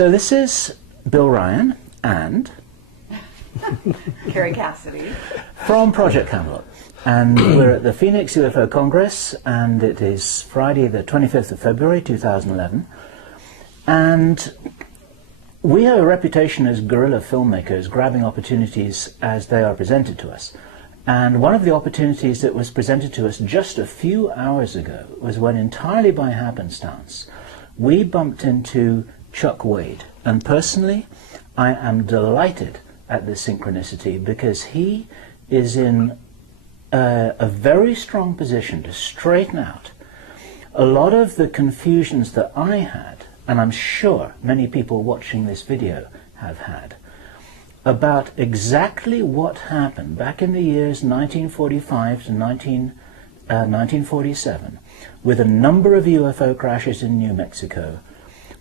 So this is Bill Ryan and Carrie Cassidy from Project Camelot. And we're at the Phoenix UFO Congress, and it is Friday the 25th of February 2011. And we have a reputation as guerrilla filmmakers, grabbing opportunities as they are presented to us. And one of the opportunities that was presented to us just a few hours ago was when, entirely by happenstance, we bumped into Chuck Wade. And personally, I am delighted at this synchronicity because he is in a very strong position to straighten out a lot of the confusions that I had, and I'm sure many people watching this video have had, about exactly what happened back in the years 1945 to 1947 with a number of UFO crashes in New Mexico.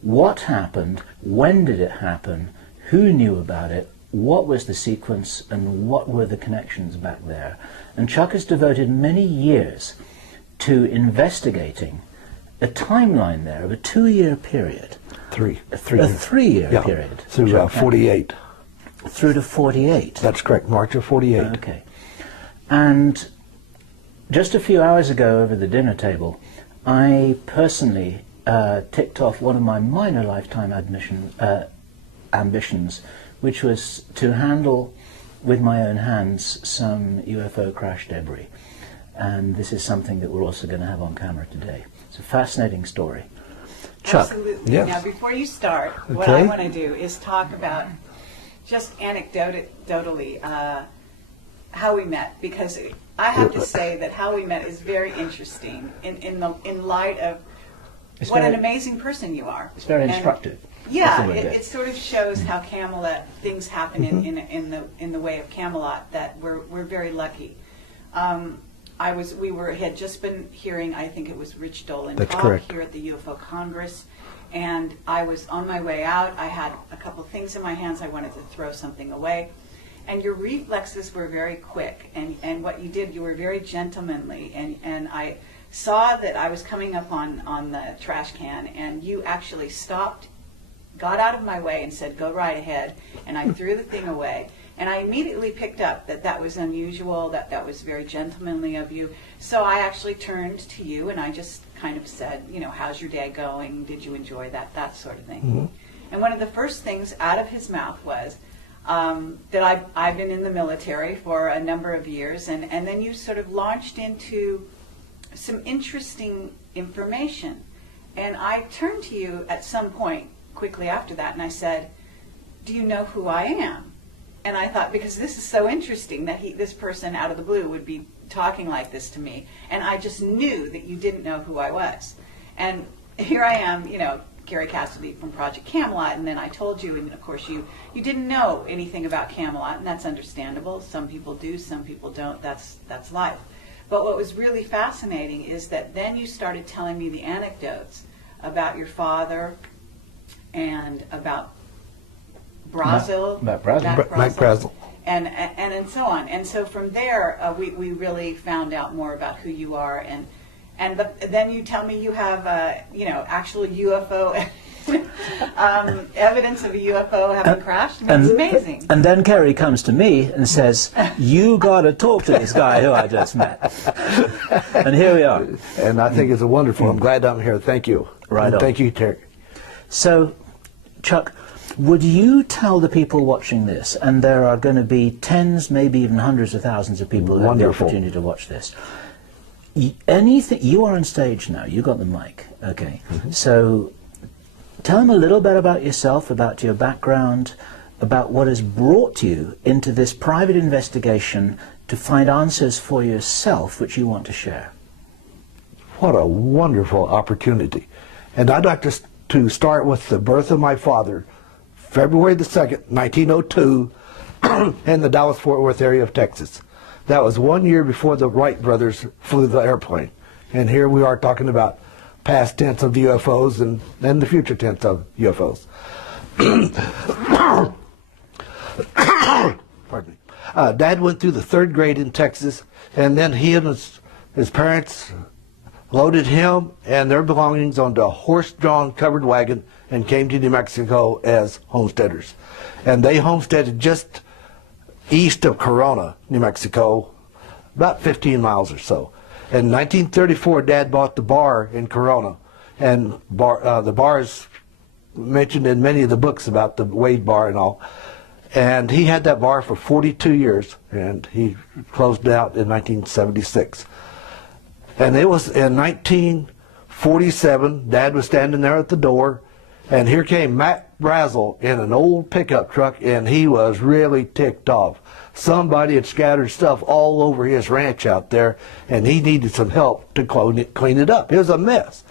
What happened? When did it happen? Who knew about it? What was the sequence, and what were the connections back there? And Chuck has devoted many years to investigating a timeline there of a 2-year period. A 3-year period. Through 48. Through to 48. That's correct, March of 48. Okay. And just a few hours ago over the dinner table, I personally ticked off one of my minor lifetime ambitions, which was to handle with my own hands some UFO crash debris. And this is something that we're also going to have on camera today. It's a fascinating story. Chuck. Absolutely. Yes. Now, before you start, what I want to do is talk about, just anecdotally, how we met, because I have to say that how we met is very interesting in light of what an amazing person you are. It's very instructive. Yeah, it sort of shows how Camelot, things happen in the way of Camelot, that we're very lucky. We had just been hearing, I think it was Rich Dolan talk here at the UFO Congress, and I was on my way out. I had a couple things in my hands. I wanted to throw something away, and your reflexes were very quick, and what you did, you were very gentlemanly, and I saw that I was coming up on the trash can, and you actually stopped, got out of my way and said, "Go right ahead," and I threw the thing away. And I immediately picked up that was unusual, that was very gentlemanly of you. So I actually turned to you and I just kind of said, how's your day going? Did you enjoy that sort of thing? Mm-hmm. And one of the first things out of his mouth was that I've been in the military for a number of years, and then you sort of launched into some interesting information. And I turned to you at some point quickly after that and I said, "Do you know who I am?" And I thought, because this is so interesting that this person out of the blue would be talking like this to me, and I just knew that you didn't know who I was. And here I am, Gary Cassidy from Project Camelot, and then I told you, and of course you didn't know anything about Camelot, and that's understandable. Some people do, some people don't. That's life. But what was really fascinating is that then you started telling me the anecdotes about your father and about Brazil, Mike Brazil, and so on. And so from there, we really found out more about who you are, and then you tell me you have actual UFO evidence of a UFO having crashed. It's amazing. And then Kerry comes to me and says, "You got to talk to this guy who I just met." And here we are. And I think it's wonderful. I'm glad I'm here. Thank you. Right on. Thank you, Terry. So, Chuck, would you tell the people watching this, and there are going to be tens, maybe even hundreds of thousands of people who have the opportunity to watch this, anything, you are on stage now, you got the mic, okay, so tell them a little bit about yourself, about your background, about what has brought you into this private investigation to find answers for yourself which you want to share. What a wonderful opportunity. And I'd like to start with the birth of my father, February the 2nd, 1902, in the Dallas-Fort Worth area of Texas. That was 1 year before the Wright brothers flew the airplane. And here we are talking about past tense of UFOs and the future tense of UFOs. Pardon me. Dad went through the 3rd grade in Texas, and then he and his parents loaded him and their belongings onto a horse-drawn covered wagon and came to New Mexico as homesteaders. And they homesteaded just east of Corona, New Mexico, about 15 miles or so. In 1934, Dad bought the bar in Corona, and the bar is mentioned in many of the books about the Wade bar and all. And he had that bar for 42 years, and he closed it out in 1976. And it was in 1947, Dad was standing there at the door, and here came Mac Brazel in an old pickup truck, and he was really ticked off. Somebody had scattered stuff all over his ranch out there, and he needed some help to clean it up. It was a mess.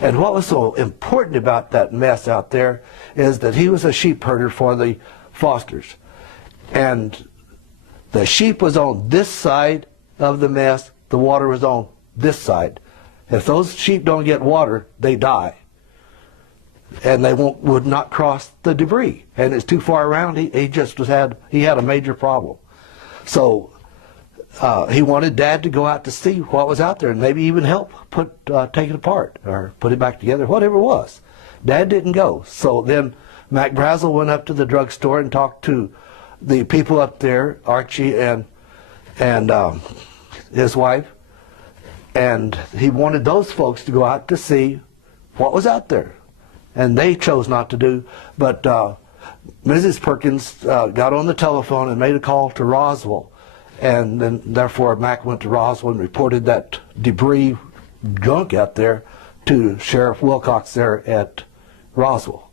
And what was so important about that mess out there is that he was a sheep herder for the Fosters. And the sheep was on this side of the mess, the water was on this side. If those sheep don't get water, they die. And they would not cross the debris. And it's too far around, he had a major problem. So he wanted Dad to go out to see what was out there and maybe even help take it apart or put it back together, whatever it was. Dad didn't go. So then Mac Brazel went up to the drugstore and talked to the people up there, Archie and his wife, and he wanted those folks to go out to see what was out there. And they chose not to do, but Mrs. Perkins got on the telephone and made a call to Roswell. And then, therefore, Mac went to Roswell and reported that debris junk out there to Sheriff Wilcox there at Roswell.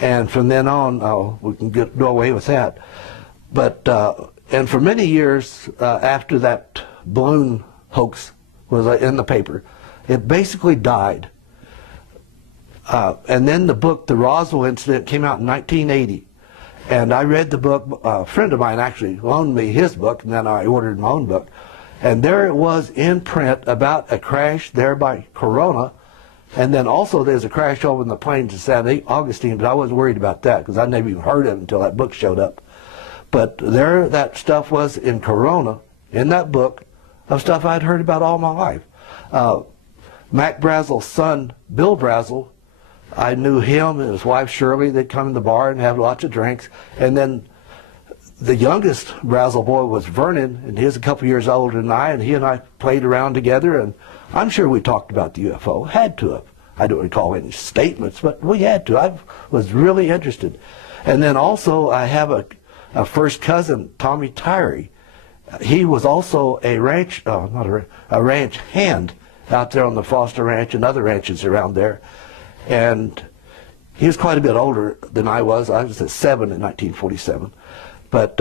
And from then on, we can do away with that. But, and for many years after that balloon hoax was in the paper, it basically died. And then the book, The Roswell Incident, came out in 1980. And I read the book. A friend of mine actually loaned me his book, and then I ordered my own book. And there it was in print about a crash there by Corona. And then also there's a crash over in the plains of San Augustine, but I wasn't worried about that because I never even heard of it until that book showed up. But there that stuff was in Corona, in that book, of stuff I'd heard about all my life. Mac Brazel's son, Bill Brazel, I knew him and his wife Shirley. They'd come in the bar and have lots of drinks. And then the youngest Brazel boy was Vernon, and he was a couple years older than I, and he and I played around together, and I'm sure we talked about the UFO. Had to have. I don't recall any statements, but we had to. I was really interested. And then also I have a first cousin, Tommy Tyree. He was also a ranch, a ranch hand out there on the Foster Ranch and other ranches around there. And he was quite a bit older than I was. I was at 7 in 1947. But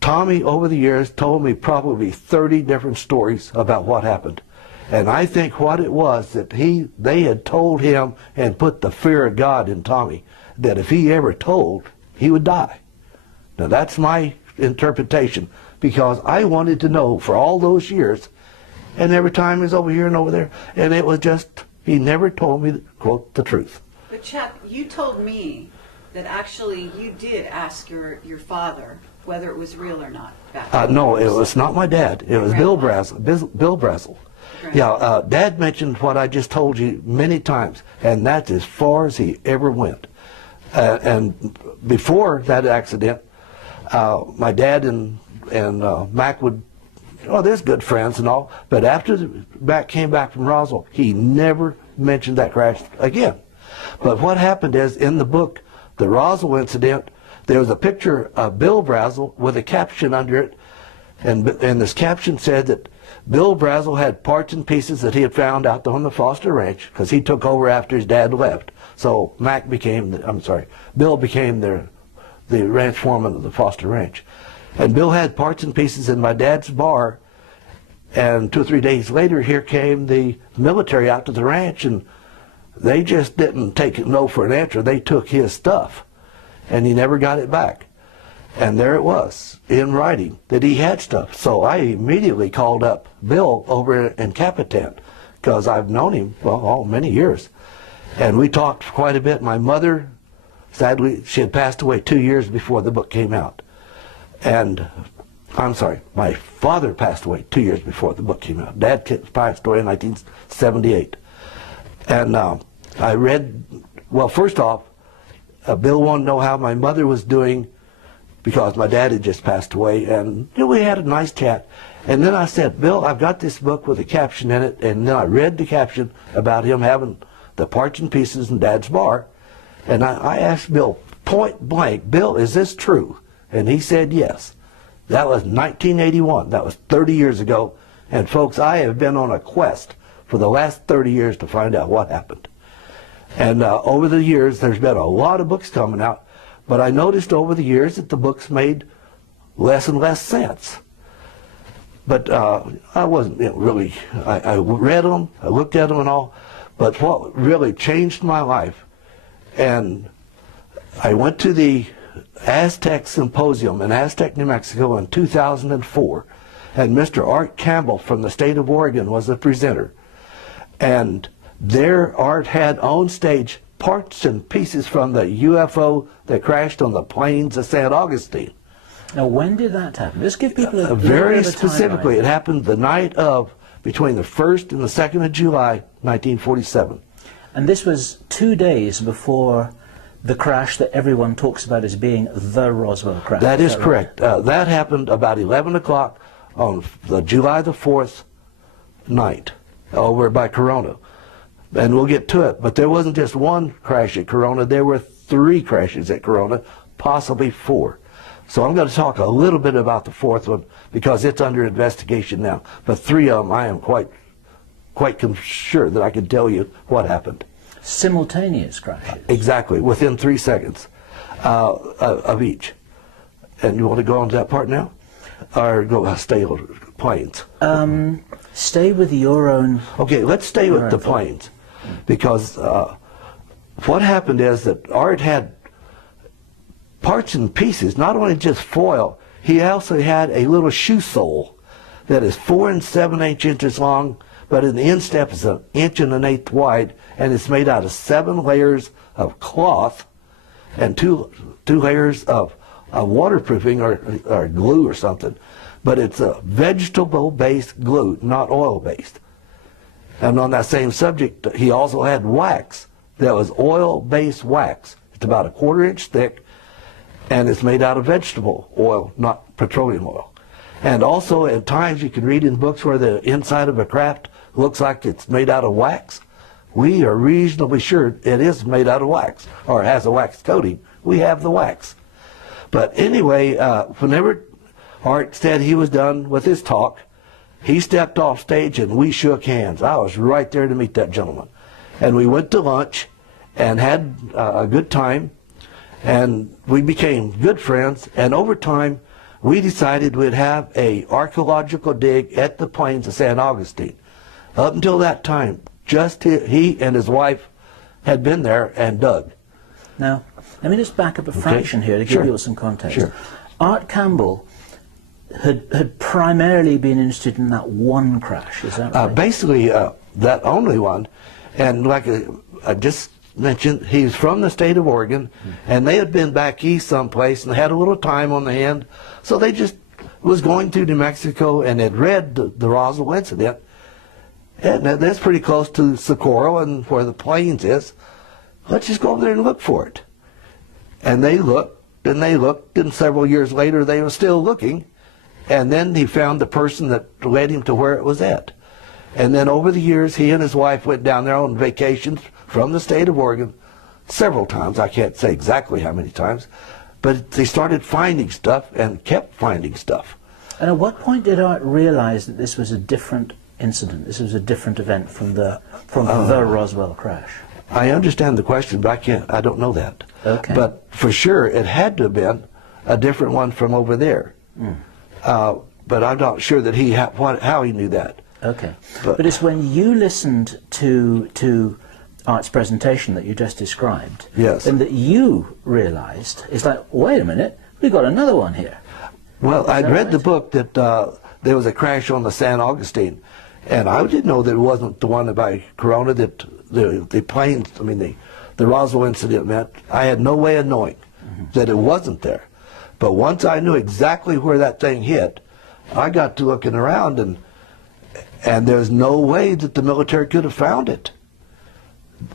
Tommy, over the years, told me probably 30 different stories about what happened. And I think what it was that they had told him and put the fear of God in Tommy, that if he ever told, he would die. Now that's my interpretation, because I wanted to know for all those years, and every time he was over here and over there, and it was just, he never told me, quote, the truth. But Chuck, you told me that actually you did ask your father whether it was real or not. No, it was not my dad. It was Bill Brazel. Bill Brazel. Yeah, Dad mentioned what I just told you many times, and that's as far as he ever went. And before that accident, my dad and Mac would, they're good friends and all, but after Mac came back from Roswell, he never mentioned that crash again. But what happened is, in the book, The Roswell Incident, there was a picture of Bill Brazel with a caption under it, and this caption said that Bill Brazel had parts and pieces that he had found out on the Foster Ranch, because he took over after his dad left. So Bill became the ranch foreman of the Foster Ranch. And Bill had parts and pieces in my dad's bar, and 2 or 3 days later, here came the military out to the ranch, and they just didn't take no for an answer. They took his stuff, and he never got it back. And there it was, in writing, that he had stuff. So I immediately called up Bill over in Capitan, because I've known him, many years. And we talked quite a bit. My mother, sadly, she had passed away 2 years before the book came out. And I'm sorry, my father passed away 2 years before the book came out. Dad passed away in 1978. And I read, well, first off, Bill wanted to know how my mother was doing because my dad had just passed away, and we had a nice chat. And then I said, Bill, I've got this book with a caption in it, and then I read the caption about him having the parts and pieces in Dad's bar, and I asked Bill point blank, Bill, is this true? And he said yes. That was 1981. That was 30 years ago. And folks, I have been on a quest for the last 30 years to find out what happened. And over the years, there's been a lot of books coming out, but I noticed over the years that the books made less and less sense. But I wasn't really, I read them, I looked at them and all, but what really changed my life, and I went to the Aztec Symposium in Aztec, New Mexico in 2004, and Mr. Art Campbell from the state of Oregon was the presenter. And there Art had on stage parts and pieces from the UFO that crashed on the plains of St. Augustine. Now, when did that happen? Just give people a very specifically, it happened the night of between the 1st and the 2nd of July, 1947. And this was 2 days before the crash that everyone talks about as being the Roswell crash. That is correct. Right? That happened about 11 o'clock on the July the 4th night over by Corona. And we'll get to it. But there wasn't just one crash at Corona. There were 3 crashes at Corona, possibly 4. So I'm going to talk a little bit about the 4th one because it's under investigation now. But 3 of them, I am quite sure that I can tell you what happened. Simultaneous crashes? Exactly, within 3 seconds of each. And you want to go on to that part now? Or go stay on planes? Stay with your own... Okay, let's stay with the planes. Because what happened is that Art had parts and pieces, not only just foil, he also had a little shoe sole that is 4 7/8 inches long, but in the instep is 1 1/8 inches wide, and it's made out of 7 layers of cloth and two layers of waterproofing or glue or something. But it's a vegetable-based glue, not oil-based. And on that same subject, he also had wax that was oil-based wax. It's about 1/4 inch thick, and it's made out of vegetable oil, not petroleum oil. And also, at times, you can read in books where the inside of a craft looks like it's made out of wax. We are reasonably sure it is made out of wax, or has a wax coating. We have the wax. But anyway, whenever Art said he was done with his talk, he stepped off stage and we shook hands. I was right there to meet that gentleman. And we went to lunch and had a good time, and we became good friends. And over time, we decided we'd have a archaeological dig at the plains of St. Augustine. Up until that time, just he and his wife had been there and dug. Now, let me just back up a fraction here to give you some context. Sure. Art Campbell had primarily been interested in that one crash, is that right? Basically, that only one. And like I just mentioned, he's from the state of Oregon, and they had been back east someplace and had a little time on the hand, so they just was going through New Mexico and had read the Roswell incident, and that's pretty close to Socorro and where the plains is. Let's just go over there and look for it. And they looked, and several years later they were still looking, and then he found the person that led him to where it was at. And then over the years, he and his wife went down there on vacations from the state of Oregon several times. I can't say exactly how many times, but they started finding stuff and kept finding stuff. And at what point did Art realize that this was a different incident, this was a different event from the Roswell crash? I understand the question, but I don't know that. Okay. But for sure, it had to have been a different one from over there. But I'm not sure that how he knew that. Okay. But it's when you listened to Art's presentation that you just described, yes, and that you realized, it's like, wait a minute, we've got another one here. Well, I'd read the book that there was a crash on the San Augustine, and I didn't know that it wasn't the one by Corona that the planes, I mean the Roswell incident meant. I had no way of knowing that it wasn't there. But once I knew exactly where that thing hit, I got to looking around, and there's no way that the military could have found it.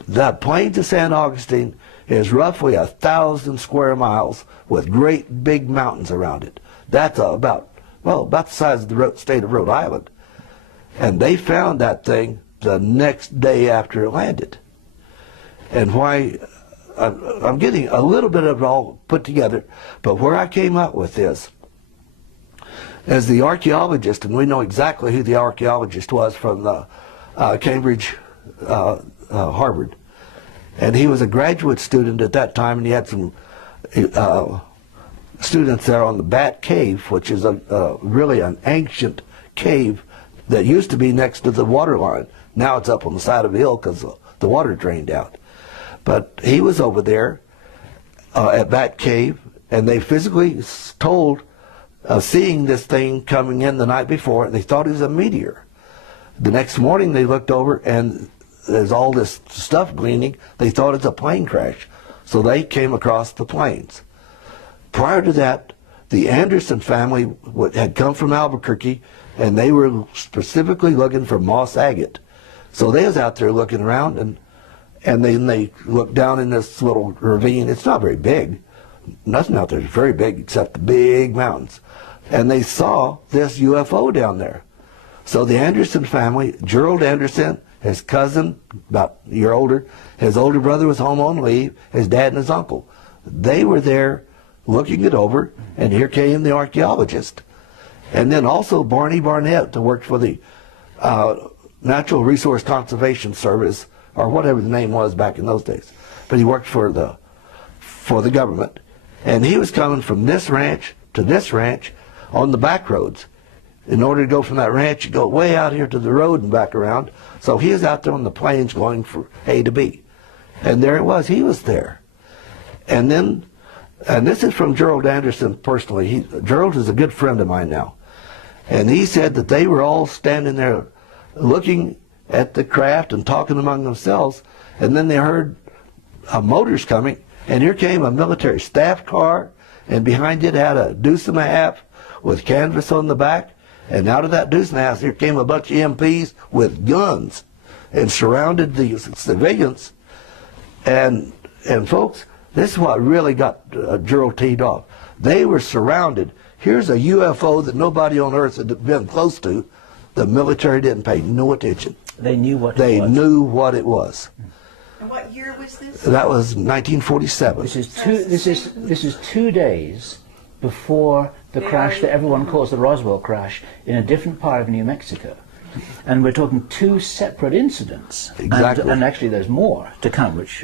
That plains of San Augustine is roughly 1,000 square miles with great big mountains around it. That's about the size of the state of Rhode Island. And they found that thing the next day after it landed. And why I'm getting a little bit of it all put together, but where I came up with this, as the archaeologist, and we know exactly who the archaeologist was from the Cambridge, Harvard, and he was a graduate student at that time, and he had some students there on the Bat Cave, which is really an ancient cave that used to be next to the water line. Now it's up on the side of a hill because the water drained out. But he was over there at Bat Cave, and they physically told seeing this thing coming in the night before, and they thought it was a meteor. The next morning they looked over, and there's all this stuff gleaming. They thought it's a plane crash. So they came across the plains. Prior to that, the Anderson family had come from Albuquerque, and they were specifically looking for moss agate. So they was out there looking around, and then they looked down in this little ravine. It's not very big. Nothing out there is very big except the big mountains. And they saw this UFO down there. So the Anderson family, Gerald Anderson, his cousin, about a year older, his older brother was home on leave, his dad and his uncle. They were there looking it over, and here came the archaeologist. And then also Barney Barnett, who worked for the Natural Resource Conservation Service, or whatever the name was back in those days. But he worked for the government. And he was coming from this ranch to this ranch on the back roads. In order to go from that ranch, you go way out here to the road and back around. So he was out there on the plains going from A to B. And there it was. He was there. And then, and this is from Gerald Anderson personally. Gerald is a good friend of mine now. And he said that they were all standing there looking at the craft and talking among themselves. And then they heard motors coming. And here came a military staff car. And behind it had a deuce and a half with canvas on the back. And out of that deuce and a half, here came a bunch of MPs with guns and surrounded the civilians. And folks, this is what really got Gerald teed off. They were surrounded. Here's a UFO that nobody on Earth had been close to. The military didn't pay no attention. They knew what it was. They knew what it was. And what year was this? That was 1947. This is 2 days before the crash that everyone calls the Roswell crash in a different part of New Mexico. And we're talking two separate incidents. Exactly. And actually there's more to come, which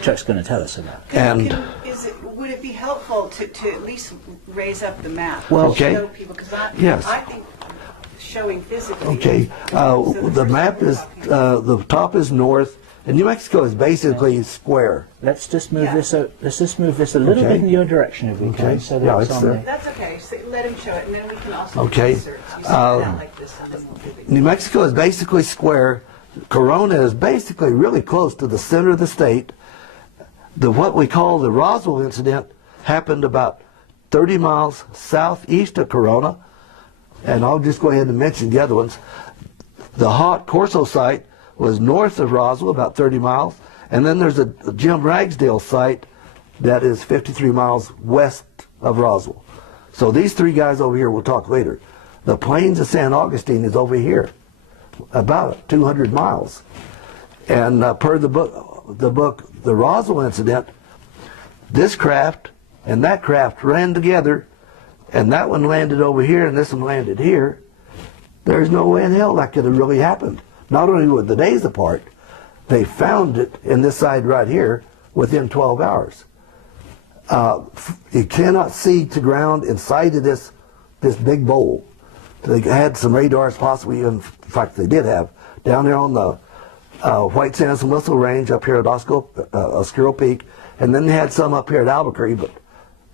Chuck's going to tell us about. Would it be helpful to at least raise up the map? Well, to show people, because I think showing physically. Okay. The map is, the top is north, and New Mexico is basically square. Let's just move this. Let's just move this a little bit in your direction, if we can. So that it's on there. That's okay. So let him show it, and then we can also okay. insert. You start out like this, and then we'll do it. New Mexico is basically square. Corona is basically really close to the center of the state. What we call the Roswell incident happened about 30 miles southeast of Corona, and I'll just go ahead and mention the other ones. The Hot Corso site was north of Roswell, about 30 miles, and then there's a Jim Ragsdale site that is 53 miles west of Roswell. So these three guys over here we'll talk later. The plains of San Augustine is over here, about 200 miles. And per the book, The Roswell Incident, this craft and that craft ran together, and that one landed over here and this one landed here. There's no way in hell that could have really happened. Not only were the days apart, they found it in this side right here within 12 hours. You cannot see to ground inside of this big bowl. They had some radars, possibly even, in fact they did have, down there on the White Sands and Whistle Range up here at Oscuro Peak, and then they had some up here at Albuquerque, but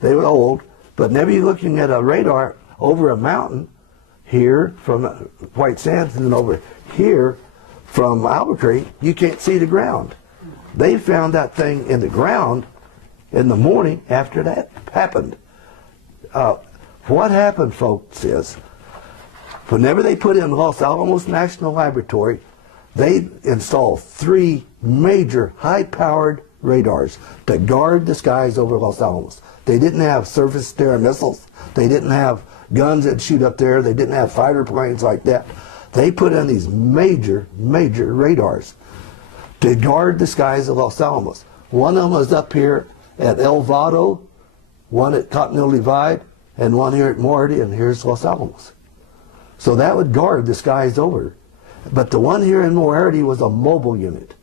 they were old. But whenever you're looking at a radar over a mountain here from White Sands and then over here from Albuquerque, you can't see the ground. They found that thing in the ground in the morning after that happened. What happened, folks, is whenever they put in Los Alamos National Laboratory, they installed 3 major high-powered radars to guard the skies over Los Alamos. They didn't have surface-to-air missiles. They didn't have guns that shoot up there. They didn't have fighter planes like that. They put in these major radars to guard the skies of Los Alamos. One of them was up here at El Vado, one at Continental Divide, and one here at Moretti, and here's Los Alamos. So that would guard the skies over. But the one here in Moretti was a mobile unit.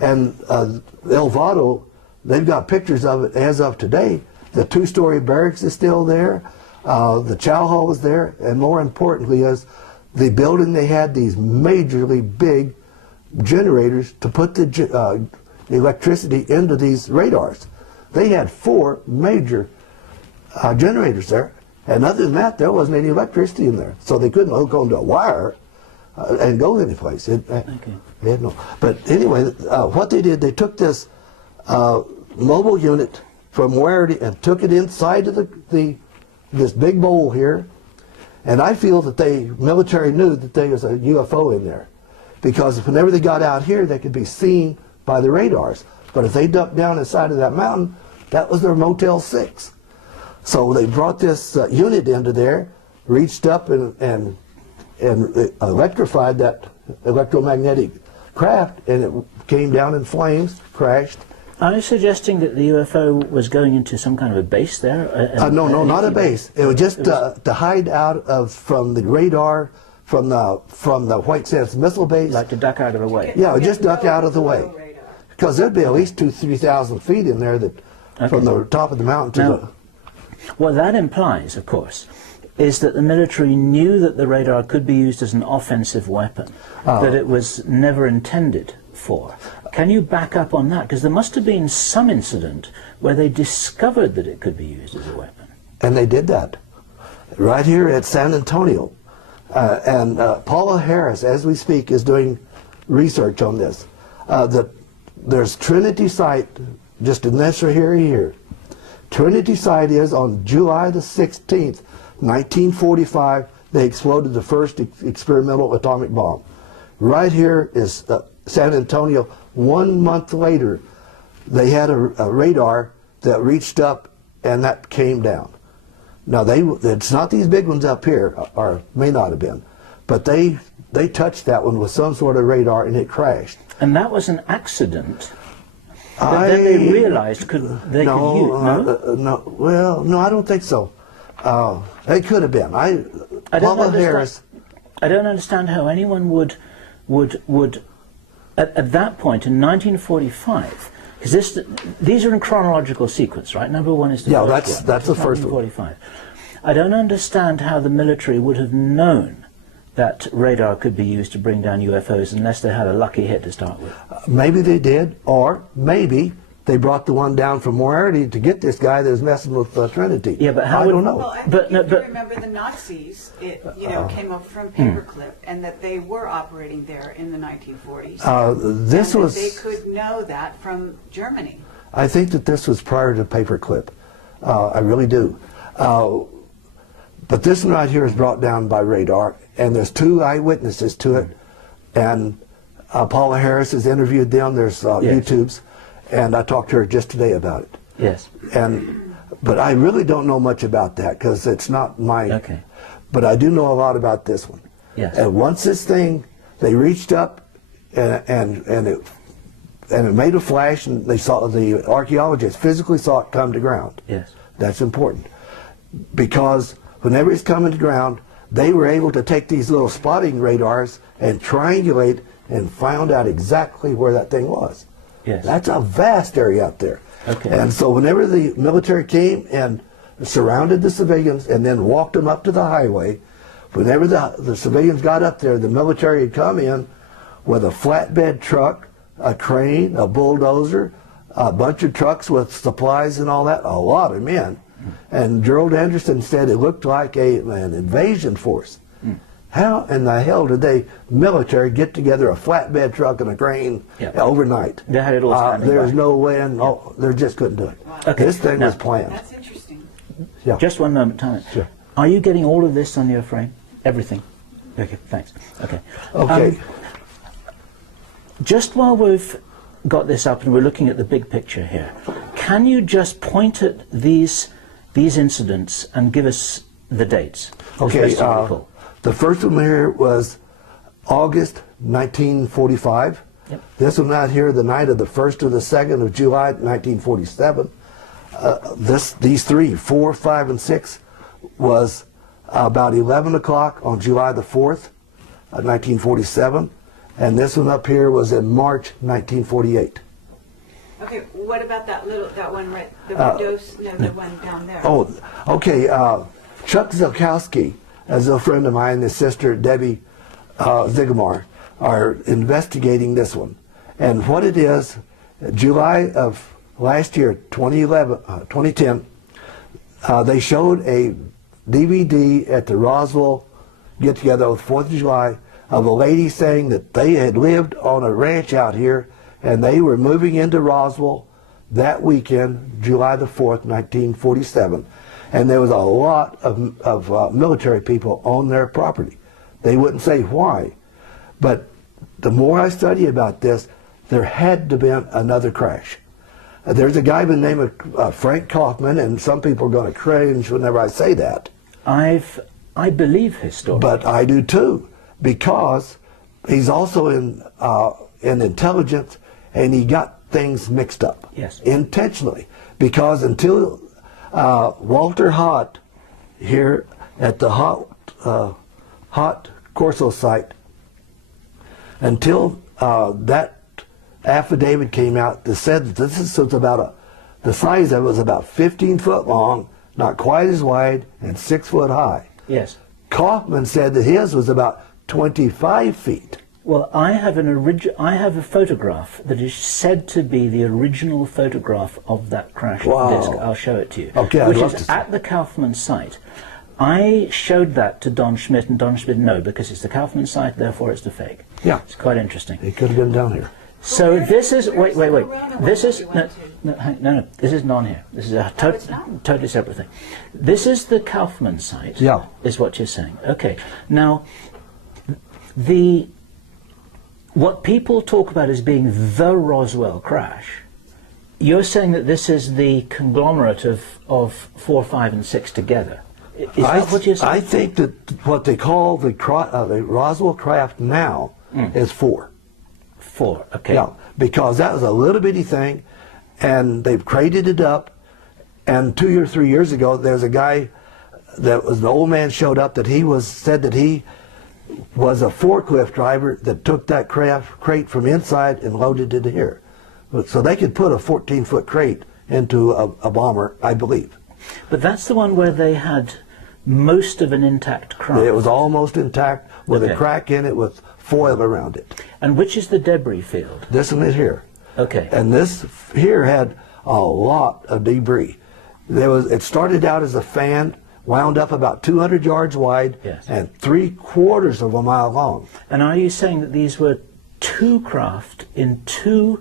And El Vado, they've got pictures of it as of today. The 2-story barracks is still there. The chow hall is there. And more importantly is the building, they had these majorly big generators to put the electricity into these radars. They had 4 major generators there. And other than that, there wasn't any electricity in there. So they couldn't hook onto a wire and go any place. They had no. But anyway, what they did, they took this mobile unit from Moretti and took it inside of this big bowl here. And I feel that the military knew that there was a UFO in there, because whenever they got out here, they could be seen by the radars. But if they ducked down inside of that mountain, that was their Motel 6. So they brought this unit into there, reached up and electrified that electromagnetic craft, and it came down in flames, crashed. Are you suggesting that the UFO was going into some kind of a base there? No, not a base. It was just to hide out from the radar, from the White Sands missile base. Like to duck out of the way? Yeah, just duck out of the way. Because there'd be at least 2,000-3,000 feet in there from the top of the mountain to the... What that implies, of course, is that the military knew that the radar could be used as an offensive weapon, that it was never intended for. Can you back up on that? Because there must have been some incident where they discovered that it could be used as a weapon. And they did that. Right here at San Antonio. And Paula Harris, as we speak, is doing research on this. There's Trinity Site, just in this right here. Trinity Site is on July the 16th, 1945, they exploded the first experimental atomic bomb. Right here is San Antonio. 1 month later, they had a radar that reached up and that came down. Now, it's not these big ones up here, or may not have been, but they touched that one with some sort of radar and it crashed. And that was an accident? That then they realized they could use, no? No, I don't think so. It could have been. I don't understand how anyone would at that point in 1945, because these are in chronological sequence, right? Number one is the first one. That's the first one. 1945. I don't understand how the military would have known that radar could be used to bring down UFOs unless they had a lucky hit to start with. Maybe they did, or maybe they brought the one down from Moretti to get this guy that was messing with Trinity. Yeah, but how I don't know. Well, but remember the Nazis, came up from Paperclip, and that they were operating there in the 1940s. They could know that from Germany. I think that this was prior to Paperclip. I really do. But this one right here is brought down by radar, and there's 2 eyewitnesses to it, and Paula Harris has interviewed them. There's YouTubes, and I talked to her just today about it. Yes. But I really don't know much about that because it's not my. Okay. But I do know a lot about this one. Yes. And once this thing, they reached up, and it made a flash, and they saw the archaeologists physically saw it come to ground. Yes. That's important because whenever it's coming to ground, they were able to take these little spotting radars and triangulate and found out exactly where that thing was. Yes. That's a vast area out there. Okay. And so whenever the military came and surrounded the civilians and then walked them up to the highway, whenever the civilians got up there, the military had come in with a flatbed truck, a crane, a bulldozer, a bunch of trucks with supplies and all that, a lot of men. And Gerald Anderson said it looked like an invasion force. How in the hell did the military get together a flatbed truck and a crane overnight? They had it all standing There's by. no way, they just couldn't do it. Okay. This thing was planned. That's interesting. Yeah. Just one moment, time. Sure. Are you getting all of this on your frame? Everything? Okay, thanks. Okay. Okay. Just while we've got this up and we're looking at the big picture here, can you just point at these incidents and give us the dates? Okay. The first one here was August 1945. Yep. This one out here, the night of the 1st or the 2nd of July 1947. These three, 4, 5, and 6, was about 11 o'clock on July the 4th, 1947. And this one up here was in March 1948. Okay, what about that one right, the windows, no, the one down there? Oh, okay. Chuck Zilkowski, as a friend of mine, his sister Debbie Zigomar, are investigating this one. And what it is, July of last year, 2010, they showed a DVD at the Roswell get-together with 4th of July of a lady saying that they had lived on a ranch out here and they were moving into Roswell that weekend, July the 4th, 1947. And there was a lot of military people on their property. They wouldn't say why. But the more I study about this, there had to have been another crash. There's a guy by the name of Frank Kaufman, and some people are going to cringe whenever I say that. I believe his story. But I do too, because he's also in intelligence, and he got things mixed up. Yes. Intentionally. Because until Walter Hott here at the Hott Corso site, until that affidavit came out that said that this was about the size of it was about 15 foot long, not quite as wide, and 6 foot high. Yes. Kaufman said that his was about 25 feet. Well, I have a photograph that is said to be the original photograph of that crash disc. I'll show it to you. Okay, which I'd love is to see. at the Kaufman site. I showed that to Don Schmidt, and Don Schmidt, no, because it's the Kaufman site, therefore it's the fake. Yeah. It's quite interesting. It could have been down here. So this is, wait. This is, you went no, this isn't on here. This is a it's not? totally separate thing. This is the Kaufman site, Yeah. is what you're saying. Okay, now, what people talk about as being the Roswell crash, you're saying that this is the conglomerate of 4, 5, and 6 together. Is that what you're saying? I think that what they call the Roswell craft now is 4. 4, okay. Yeah, because that was a little bitty thing, and they've crated it up. And 2 or 3 years ago, there's a guy that was an old man showed up that said that he was a forklift driver that took that crate from inside and loaded it here. So they could put a 14-foot crate into a bomber, I believe. But that's the one where they had most of an intact craft. It was almost intact with Okay. a crack in it with foil around it. And which is the debris field? This one is here. Okay. And this here had a lot of debris. It started out as a fan, wound up about 200 yards wide, Yes. and 3/4 of a mile long. And are you saying that these were 2 craft in 2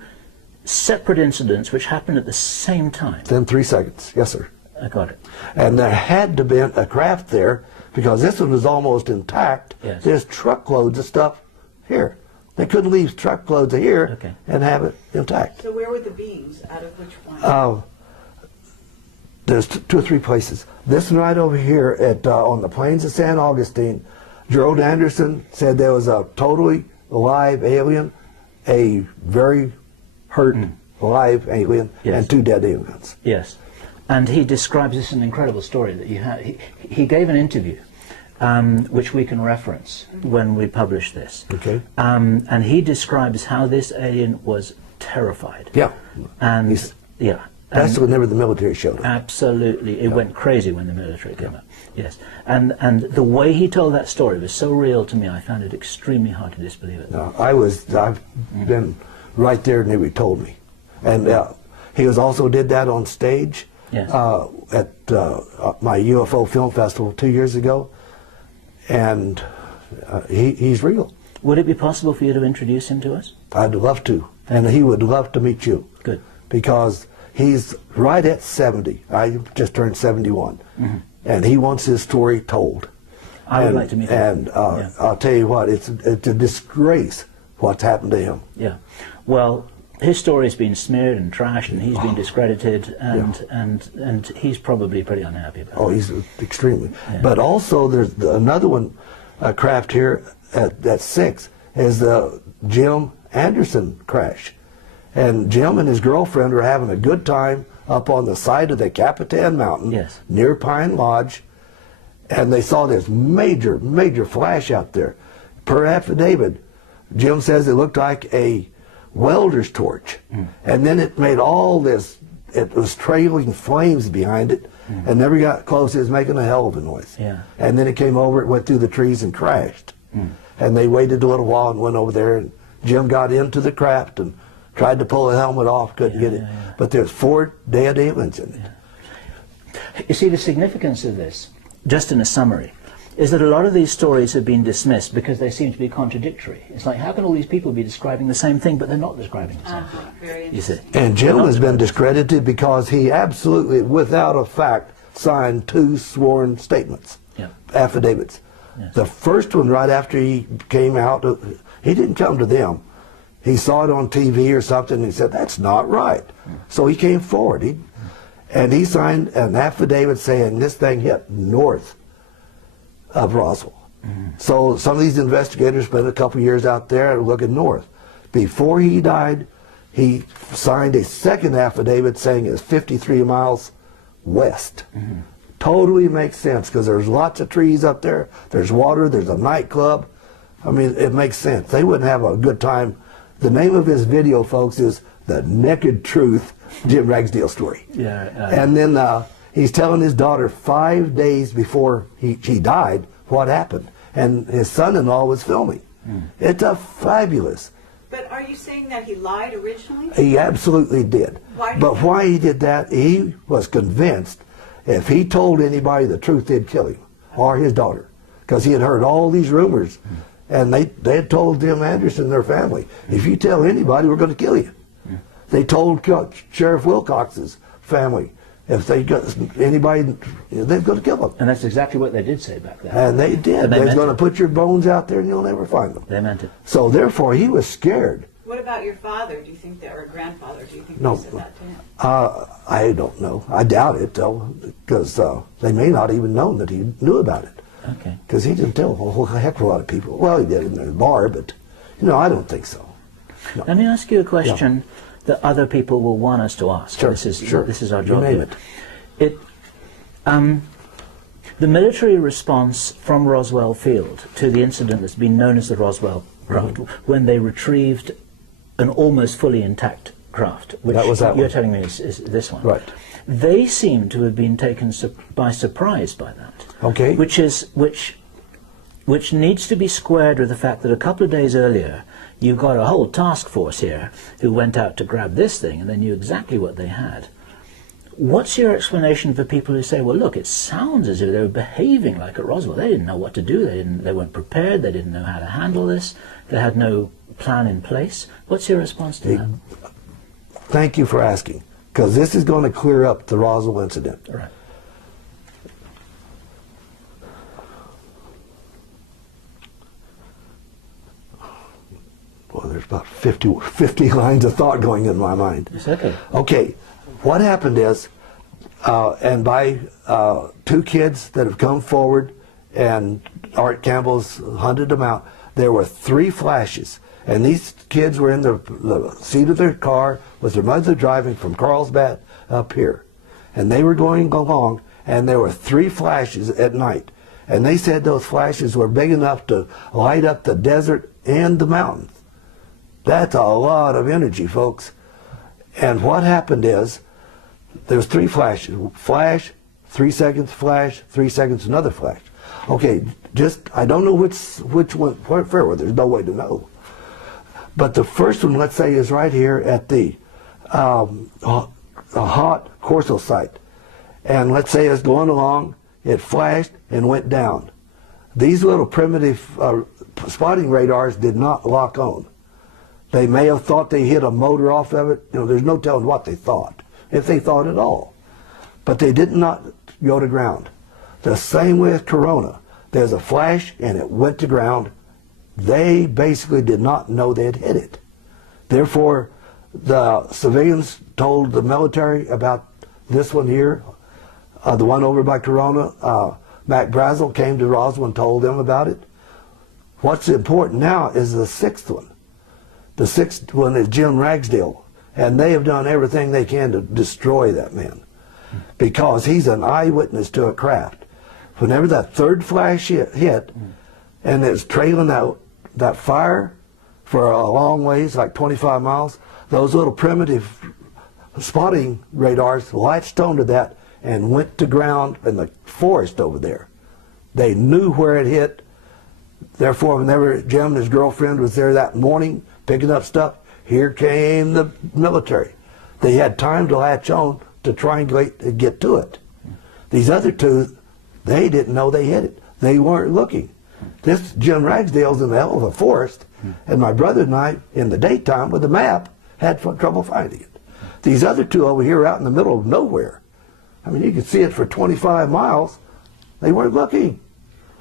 separate incidents which happened at the same time? Within 3 seconds, yes sir. I got it. And there had to have been a craft there, because this one was almost intact. Yes. There's truckloads of stuff here. They couldn't leave truckloads of here Okay. and have it intact. So where were the beams, out of which one? There's 2 or 3 places. This one right over here on the plains of San Augustine, Gerald Anderson said there was a totally alive alien, a very hurt live alien, Yes. and 2 dead aliens. Yes. And he describes this an incredible story that you had. He gave an interview, which we can reference when we publish this. Okay. And he describes how this alien was terrified. Yeah. And He's- yeah. That's and whenever the military showed up. absolutely, it went crazy when the military came up. Yes. And the way he told that story was so real to me, I found it extremely hard to disbelieve it. No, I've been right there and he told me. And he also did that on stage. Yes. At my UFO Film Festival 2 years ago, and he's real. Would it be possible for you to introduce him to us? I'd love to, and he would love to meet you. Good. Because He's right at 70. I just turned 71. And he wants his story told. I would like to meet him. And I'll tell you what, it's a disgrace what's happened to him. Yeah. Well, his story's been smeared and trashed, and he's been discredited, and he's probably pretty unhappy about it. Oh, he's extremely. Yeah. But also, there's another one, craft here at 6 is the Jim Anderson crash. And Jim and his girlfriend were having a good time up on the side of the Capitan Mountain near Pine Lodge, and they saw this major, major flash out there. Per affidavit, Jim says it looked like a welder's torch, and then it made all this, it was trailing flames behind it, and never got close. It was making a hell of a noise. And then it came over, it went through the trees and crashed. And they waited a little while and went over there, and Jim got into the craft and tried to pull the helmet off, couldn't get it. But there's 4 dead aliens in it. You see, the significance of this, just in a summary, is that a lot of these stories have been dismissed because they seem to be contradictory. It's like, how can all these people be describing the same thing, but they're not describing the same thing? Very you see. And Jim has been discredited because he absolutely, without a fact, signed 2 sworn statements, affidavits. The first one, right after he came out, he didn't come to them. He saw it on TV or something, and he said, that's not right. So he came forward, and he signed an affidavit saying this thing hit north of Roswell. So some of these investigators spent a couple years out there looking north. Before he died, he signed a second affidavit saying it's 53 miles west. Totally makes sense, because there's lots of trees up there, there's water, there's a nightclub. I mean, it makes sense. They wouldn't have a good time. The name of his video, folks, is The Naked Truth, Jim Ragsdale Story. And then he's telling his daughter 5 days before he died what happened. And his son-in-law was filming. It's a fabulous. But are you saying that he lied originally? He absolutely did. But why he did that, he was convinced if he told anybody the truth, they'd kill him, or his daughter. Because he had heard all these rumors. And they had told Jim Anderson and their family, if you tell anybody, we're going to kill you. They told Sheriff Wilcox's family, if they got anybody, they're going to kill them. And that's exactly what they did say back then. And they did. They're going to put your bones out there and you'll never find them. They meant it. So therefore, he was scared. What about your father? Do you think that, or grandfather? Do you think they said that to him? I don't know. I doubt it, though, because they may not even known that he knew about it. Okay. Because he didn't tell a whole heck of a lot of people. Well, he did in the bar, but I don't think so. No. Let me ask you a question that other people will want us to ask. Sure, this is our job. You name it. The military response from Roswell Field to the incident that's been known as the Roswell craft, when they retrieved an almost fully intact craft, which you're telling me is this one. Right. They seem to have been taken by surprise by that. Okay. Which needs to be squared with the fact that a couple of days earlier, you've got a whole task force here who went out to grab this thing and they knew exactly what they had. What's your explanation for people who say, well, look, it sounds as if they were behaving like at Roswell. They didn't know what to do. They weren't prepared. They didn't know how to handle this. They had no plan in place. What's your response to that? Thank you for asking, because this is going to clear up the Roswell incident. Right. Well, there's about 50 lines of thought going in my mind. It's okay. Okay, what happened is, and by 2 kids that have come forward, and Art Campbell's hunted them out, there were 3 flashes. And these kids were in the seat of their car with their mother driving from Carlsbad up here. And they were going along, and there were 3 flashes at night. And they said those flashes were big enough to light up the desert and the mountains. That's a lot of energy, folks. And what happened is, there's 3 flashes. Flash, 3 seconds, flash, 3 seconds, another flash. Okay, I don't know which one, where, there's no way to know. But the first one, let's say, is right here at the hot Corso site. And let's say it's going along, it flashed and went down. These little primitive spotting radars did not lock on. They may have thought they hit a motor off of it. There's no telling what they thought. if they thought at all. But they did not go to ground. The same way with Corona. There's a flash and it went to ground. They basically did not know they had hit it. Therefore, the civilians told the military about this one here, the one over by Corona. Mac Brazel came to Roswell and told them about it. What's important now is the sixth one. The sixth one is Jim Ragsdale, and they have done everything they can to destroy that man because he's an eyewitness to a craft. Whenever that third flash hit and it's trailing that fire for a long ways, like 25 miles, those little primitive spotting radars latched onto that and went to ground in the forest over there. They knew where it hit. Therefore, whenever Jim and his girlfriend was there that morning picking up stuff, here came the military. They had time to latch on to triangulate and get to it. These other two, they didn't know they hit it. They weren't looking. This Jim Ragsdale's in the hell of a forest, and my brother and I, in the daytime with the map, had trouble finding it. These other two over here out in the middle of nowhere, I mean, you could see it for 25 miles. They weren't looking.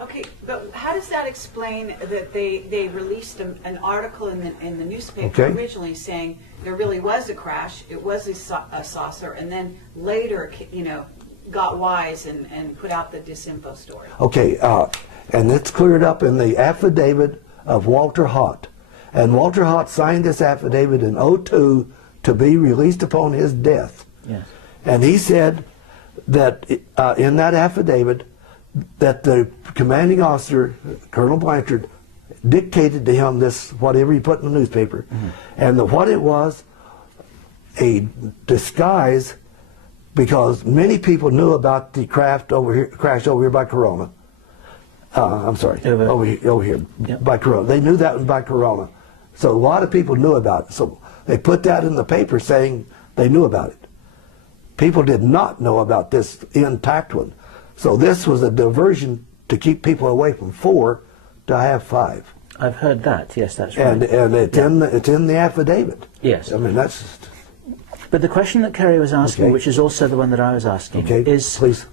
Okay, but how does that explain that they released an article in the newspaper originally saying there really was a crash, it was a saucer, and then later, got wise and put out the disinfo story? Okay, and it's cleared up in the affidavit of Walter Hott. And Walter Hott signed this affidavit in '02 to be released upon his death. Yes. And he said that in that affidavit that the commanding officer, Colonel Blanchard, dictated to him this, whatever he put in the newspaper, and what it was, a disguise, because many people knew about the craft crash over here by Corona. I'm sorry, over here Yep. by Corona. They knew that was by Corona. So a lot of people knew about it. So they put that in the paper saying they knew about it. People did not know about this intact one. So this was a diversion to keep people away from 4 to have 5. I've heard that. Yes, that's right. And it's in the affidavit. Yes. I mean, that's just... But the question that Kerry was asking, Okay. which is also the one that I was asking, is please.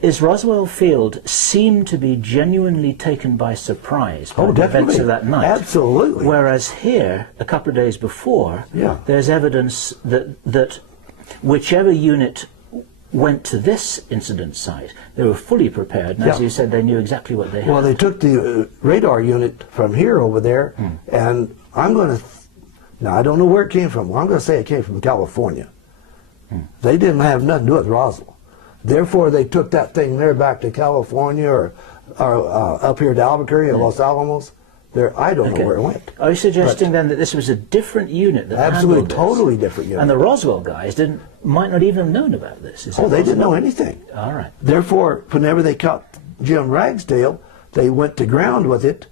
Is Roswell Field seemed to be genuinely taken by surprise by the events of that night? Absolutely. Whereas here, a couple of days before, Yeah. there's evidence that whichever unit went to this incident site, they were fully prepared, and as you said, they knew exactly what they had. Well, they took the radar unit from here over there, and I'm going to... Now, I don't know where it came from. I'm going to say it came from California. They didn't have nothing to do with Roswell. Therefore, they took that thing there back to California or up here to Albuquerque or Los Alamos. There, I don't know where it went. Are you suggesting then that this was a different unit that Absolutely, handled this? totally different unit. And the Roswell guys might not even have known about this? Is Oh, that they didn't possible? know anything. All right. Therefore, whenever they caught Jim Ragsdale, they went to ground with it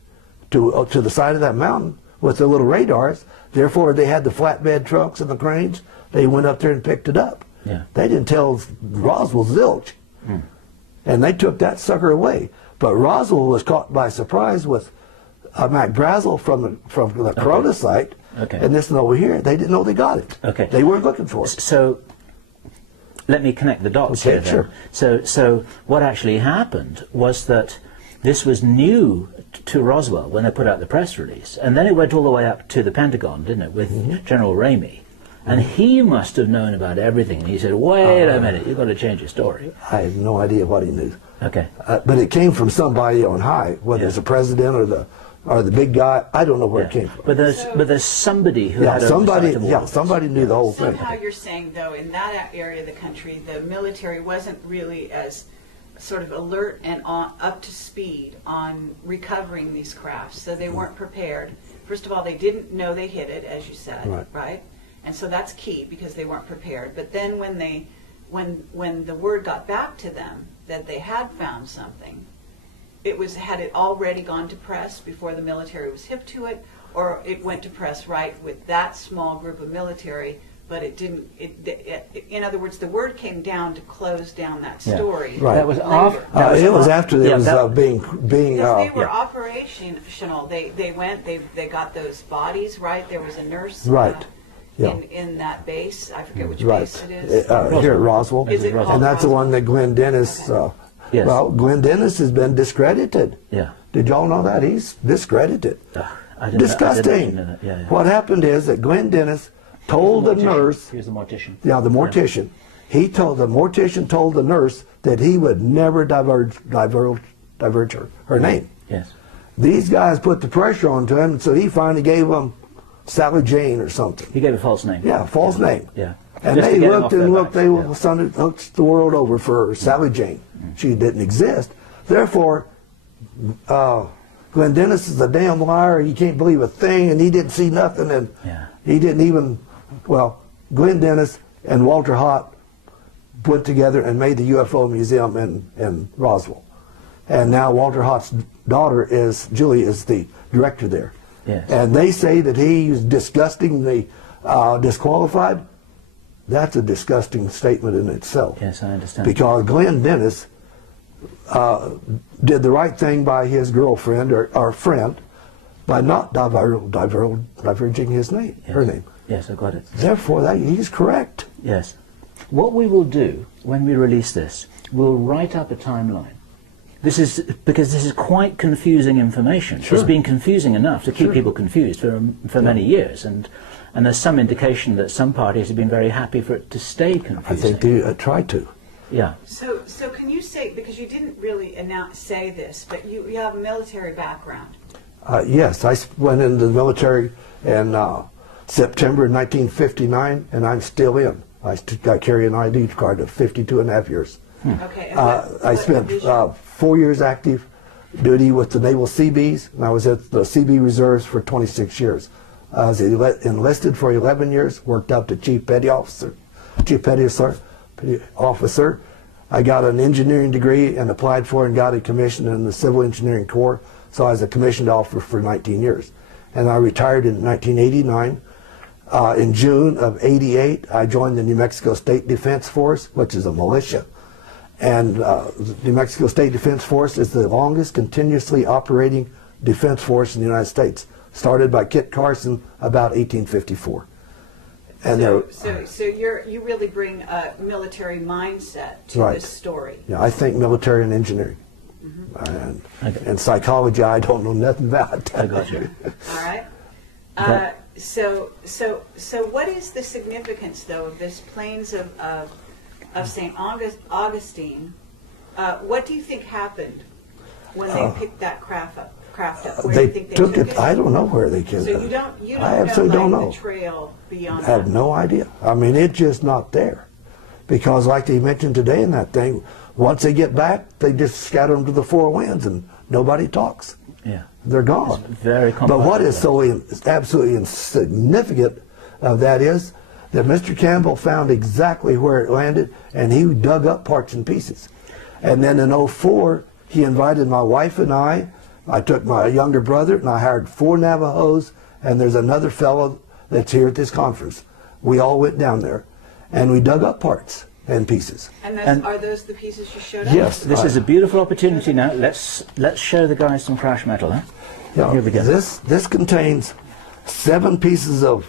to the side of that mountain with the little radars. Therefore, they had the flatbed trucks and the cranes. They went up there and picked it up. Yeah. They didn't tell Roswell zilch. And they took that sucker away. But Roswell was caught by surprise with Mac Brazel from the Corona site. Okay. And this one over here, they didn't know they got it. Okay. They weren't looking for it. So let me connect the dots Okay, here then. sure. So what actually happened was that this was new to Roswell when they put out the press release, and then it went all the way up to the Pentagon, didn't it, with General Ramey. And he must have known about everything. And he said, wait a minute, you've got to change your story. I have no idea what he knew. Okay. But it came from somebody on high, whether it's the president or the big guy. I don't know where it came from. But there's somebody who had somebody, oversight of all this. somebody knew the whole thing. Somehow you're saying, though, in that area of the country, the military wasn't really as sort of alert and up to speed on recovering these crafts, so they weren't prepared. First of all, they didn't know they hit it, as you said, right? And so that's key because they weren't prepared. But then when the word got back to them that they had found something, had it already gone to press before the military was hip to it, or it went to press right with that small group of military, but it didn't. In other words, the word came down to close down that story. Right. That was later. It was after it was being. Because they were operational. They went. They got those bodies right. There was a nurse. Right. Yeah. in that base. I forget which Right. base it is. Here at Roswell. Is it called And that's the Roswell? one that Glenn Dennis, Yes. well, Glenn Dennis has been discredited. Yeah. Did y'all know that? He's discredited. I didn't Disgusting. know that. Yeah, yeah. What happened is that Glenn Dennis told the nurse, He was the mortician. yeah, the mortician, the mortician told the nurse that he would never divulge her name. Yes. These guys put the pressure onto him, so he finally gave them Sally Jane or something. He gave a false name. Yeah, false name. Yeah. And Just to they get him looked off and their looked, backs, they looked the world over for Sally Jane. She didn't exist. Therefore, Glenn Dennis is a damn liar. He can't believe a thing, and he didn't see nothing, and Yeah. he didn't even, well, Glenn Dennis and Walter Hott put together and made the UFO Museum in Roswell. And now Walter Hott's daughter Julie is the director there. Yes. And they say that he's disgustingly disqualified. That's a disgusting statement in itself. Yes, I understand. Because Glenn Dennis did the right thing by his girlfriend or friend by not diverging his name, Yes. her name. Yes, I got it. Therefore, he's correct. Yes. What we will do when we release this, we'll write up a timeline. This is because this is quite confusing information. Sure. It's been confusing enough to keep Sure. people confused for many years, and there's some indication that some parties have been very happy for it to stay confusing. I think they tried to. Yeah. So can you say, because you didn't really say this, but you have a military background. Yes, I went into the military in September 1959, and I'm still in. I carry an ID card of 52 and a half years. Okay. And I spent 4 years active duty with the Naval Seabees, and I was at the Seabee Reserves for 26 years. I was enlisted for 11 years, worked up to Chief Petty Officer. I got an engineering degree and applied for and got a commission in the Civil Engineering Corps, so I was a commissioned officer for 19 years. And I retired in 1989. In June of '88, I joined the New Mexico State Defense Force, which is a militia. And the New Mexico State Defense Force is the longest continuously operating defense force in the United States, started by Kit Carson about 1854. And so you really bring a military mindset to Right. this story. yeah, I think military and engineering. And psychology, I don't know nothing about. I got you. All right. Okay. So what is the significance, though, of this plains of St. Augustine? What do you think happened when they picked that craft up? Where do They you think they took it. I don't know where they took So it. you don't I absolutely know, don't like, know. the trail beyond I have that. no idea. I mean, it's just not there. Because like they mentioned today in that thing, once they get back, they just scatter them to the four winds and nobody talks. Yeah. They're gone. It's very But what is complex. so absolutely insignificant of that is that Mr. Campbell found exactly where it landed, and he dug up parts and pieces. And then in '04, he invited my wife and I took my younger brother, and I hired 4 Navajos, and there's another fellow that's here at this conference. We all went down there, and we dug up parts and pieces. And are those the pieces you showed us? Yes. This is a beautiful opportunity now. Let's show the guys some crash metal, huh? Yeah, Here we go. This contains 7 pieces of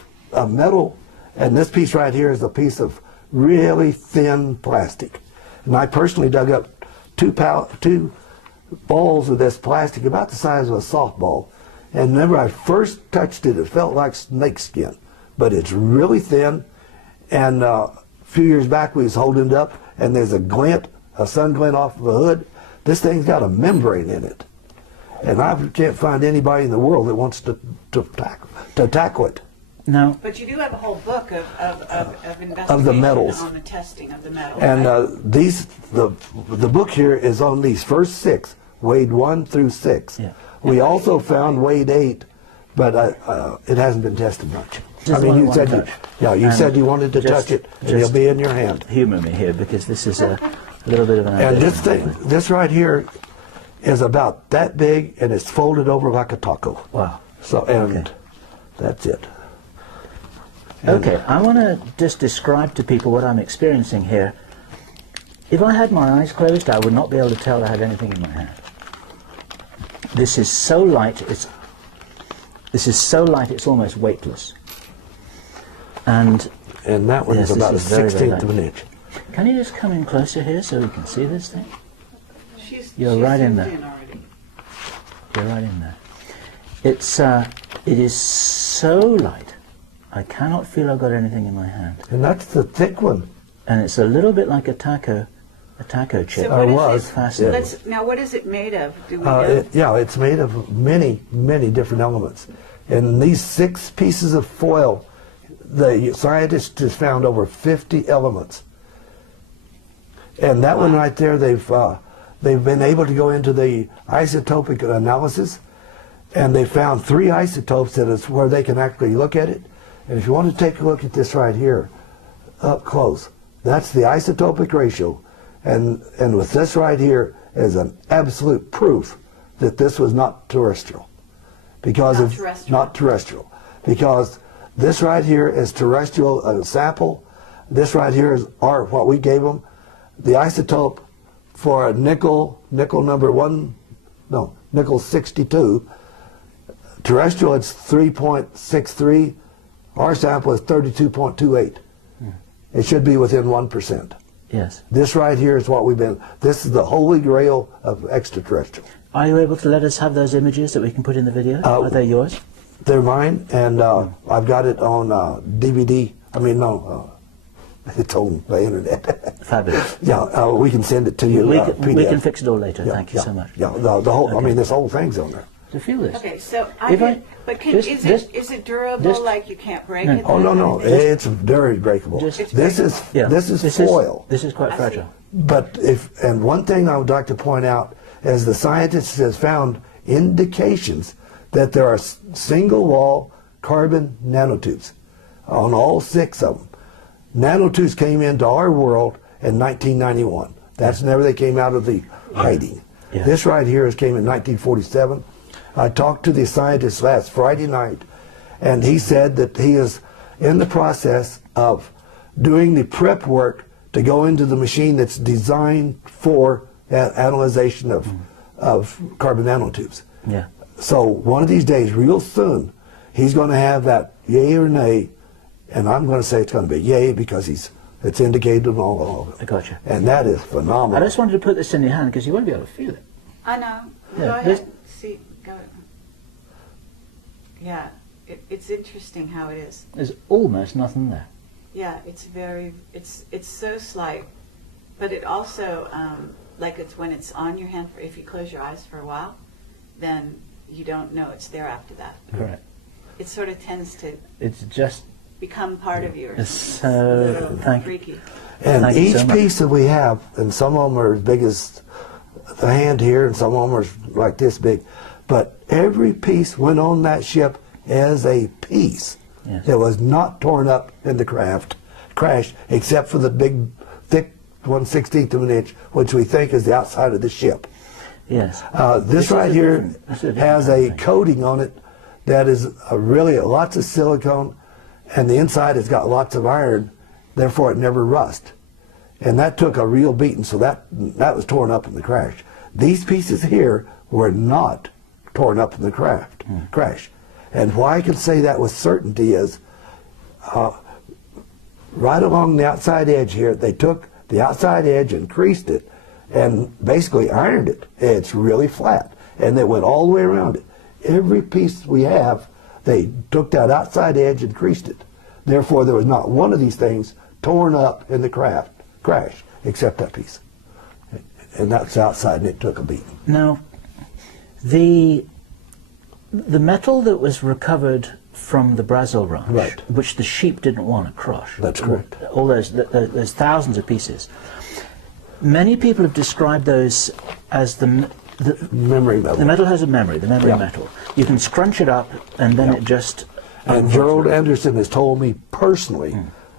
metal, and this piece right here is a piece of really thin plastic. And I personally dug up 2 balls of this plastic about the size of a softball. And whenever I first touched it, it felt like snake skin, but it's really thin. And a few years back, we was holding it up, and there's a glint, a sun glint off of the hood. This thing's got a membrane in it. And I can't find anybody in the world that wants to tackle it. Now, But you do have a whole book of investigation Of the metals. on the testing of the metals. And right? the book here is on these first 6, Wade 1 through 6. Yeah. We also found Wade 8, but it hasn't been tested much. Just I mean, one you said touch. you And said you wanted to just- touch it, and just- it'll be in your hand. humor me here, because this is a little bit of an And ambition. this right here is about that big, and it's folded over like a taco. Wow. So that's it. Okay, I want to just describe to people what I'm experiencing here. If I had my eyes closed, I would not be able to tell I had anything in my hand. This is so light, it's almost weightless. And that one yes, is about a this is very, very 16th of an light. inch. Can you just come in closer here so we can see this thing? You're She's right in zoomed there. already. You're right in there. It is so light. I cannot feel I've got anything in my hand. And that's the thick one. And it's a little bit like a taco chip. So what is was. it? Fascinating. Now, what is it made of? Do we know? Yeah, it's made of many, many different elements. And these 6 pieces of foil, the scientists just found over 50 elements. And that one right there, they've been able to go into the isotopic analysis, and they found 3 isotopes that is where they can actually look at it. And if you want to take a look at this right here, up close, that's the isotopic ratio. And with this right here is an absolute proof that this was not terrestrial. Because not terrestrial. Because this right here is terrestrial sample. This right here is what we gave them. The isotope for a nickel nickel 62. Terrestrial, it's 3.63. Our sample is 32.28. It should be within 1%. Yes. This right here is what this is the holy grail of extraterrestrial. Are you able to let us have those images that we can put in the video? Are they yours? They're mine, and I've got it on DVD. It's on the internet. Fabulous. Yeah, we can send it to you. We can fix it all later. Thank you so much. Yeah, the whole. Okay. This whole thing's on there. To feel this. Okay, so is it durable? Like you can't break it? Oh no, it's very breakable. This is foil. This is quite fragile. But one thing I would like to point out is the scientists has found indications that there are single wall carbon nanotubes on all 6 of them. Nanotubes came into our world in 1991. That's whenever they came out of the hiding. Yeah. This right here came in 1947. I talked to the scientist last Friday night, and he said that he is in the process of doing the prep work to go into the machine that's designed for analyzation of carbon nanotubes. Yeah. So one of these days, real soon, he's going to have that yay or nay, and I'm going to say it's going to be yay because it's indicated in all of it. I got you. And that is phenomenal. I just wanted to put this in your hand because you won't be able to feel it. I know. Yeah, Go ahead. See, go. Yeah, it's interesting how it is. There's almost nothing there. Yeah, it's so slight, but it also, like it's when it's on your hand, if you close your eyes for a while, then you don't know it's there after that. Correct. It sort of tends to It's just become part of you. Or it's something. so Freaky. And Thank you each so much. piece that we have, and some of them are as big as the hand here, and some of them are like this big, but every piece went on that ship as a piece. Yes. It was not torn up in the crash, except for the big, thick 1/16 of an inch, which we think is the outside of the ship. yes. This right here has a thing. coating on it that is really lots of silicone, and the inside has got lots of iron, therefore it never rusts. And that took a real beating, so that was torn up in the crash. These pieces here were not torn up in the crash. And why I can say that with certainty is right along the outside edge here, they took the outside edge and creased it and basically ironed it. It's really flat, and they went all the way around it. Every piece we have, they took that outside edge and creased it. Therefore, there was not one of these things torn up in the crash, except that piece. And that's outside, and it took a beating. Now, the metal that was recovered from the Brazil ranch, Right. which the sheep didn't want to crush. That's correct. All those thousands of pieces. Many people have described those as the Memory metal. The metal has a memory, the memory Yeah. metal. You can scrunch it up, and then it just. And Gerald Anderson has told me personally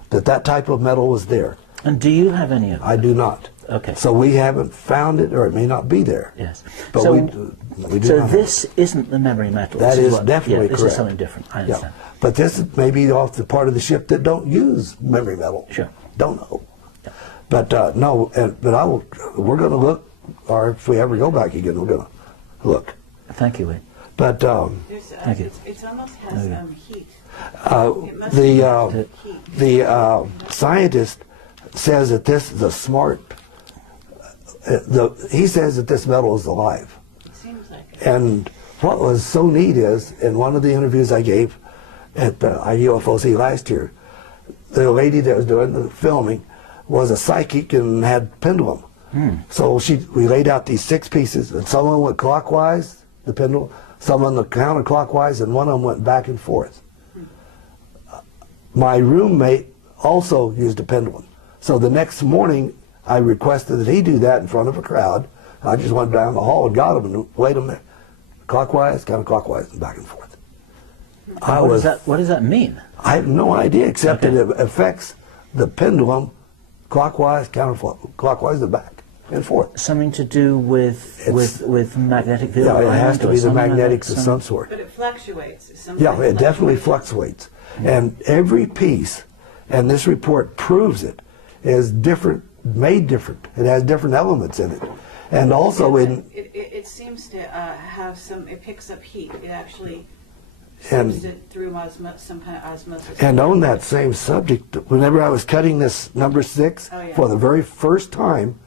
that type of metal was there. And do you have any of them? I do not. Okay. So we haven't found it, or it may not be there. Yes. But so, we do so not this isn't the memory metal. That This is what- definitely this correct. is something different. I Yeah. understand. But this is maybe off the part of the ship that don't use memory metal. Sure. Don't know. But no, we're going to look, or if we ever go back again, we're going to look. Thank you, Wade. But Thank you. It's almost has heat. It must the heat. the scientist says that this is a smart. He says that this metal is alive. It seems like it. And what was so neat is, in one of the interviews I gave at UFOC last year, the lady that was doing the filming was a psychic and had pendulum. So we laid out these 6 pieces, and some of them went clockwise, the pendulum, some of them counterclockwise, and one of them went back and forth. My roommate also used a pendulum. So the next morning, I requested that he do that in front of a crowd. I just went down the hall and got him and laid him there, clockwise, counterclockwise, and back and forth. What does that mean? I have no idea, except that it affects the pendulum clockwise, counterclockwise, and back and forth. Something to do with magnetic field? Yeah, it has to be the magnetics like of some sort. But it fluctuates. Yeah, it definitely fluctuates. And every piece, and this report proves it, is different, made different. It has different elements in it. And also it seems to have some, it picks up heat. It actually sends it through some kind of osmosis. And on that same subject, whenever I was cutting this number 6 for the very first time,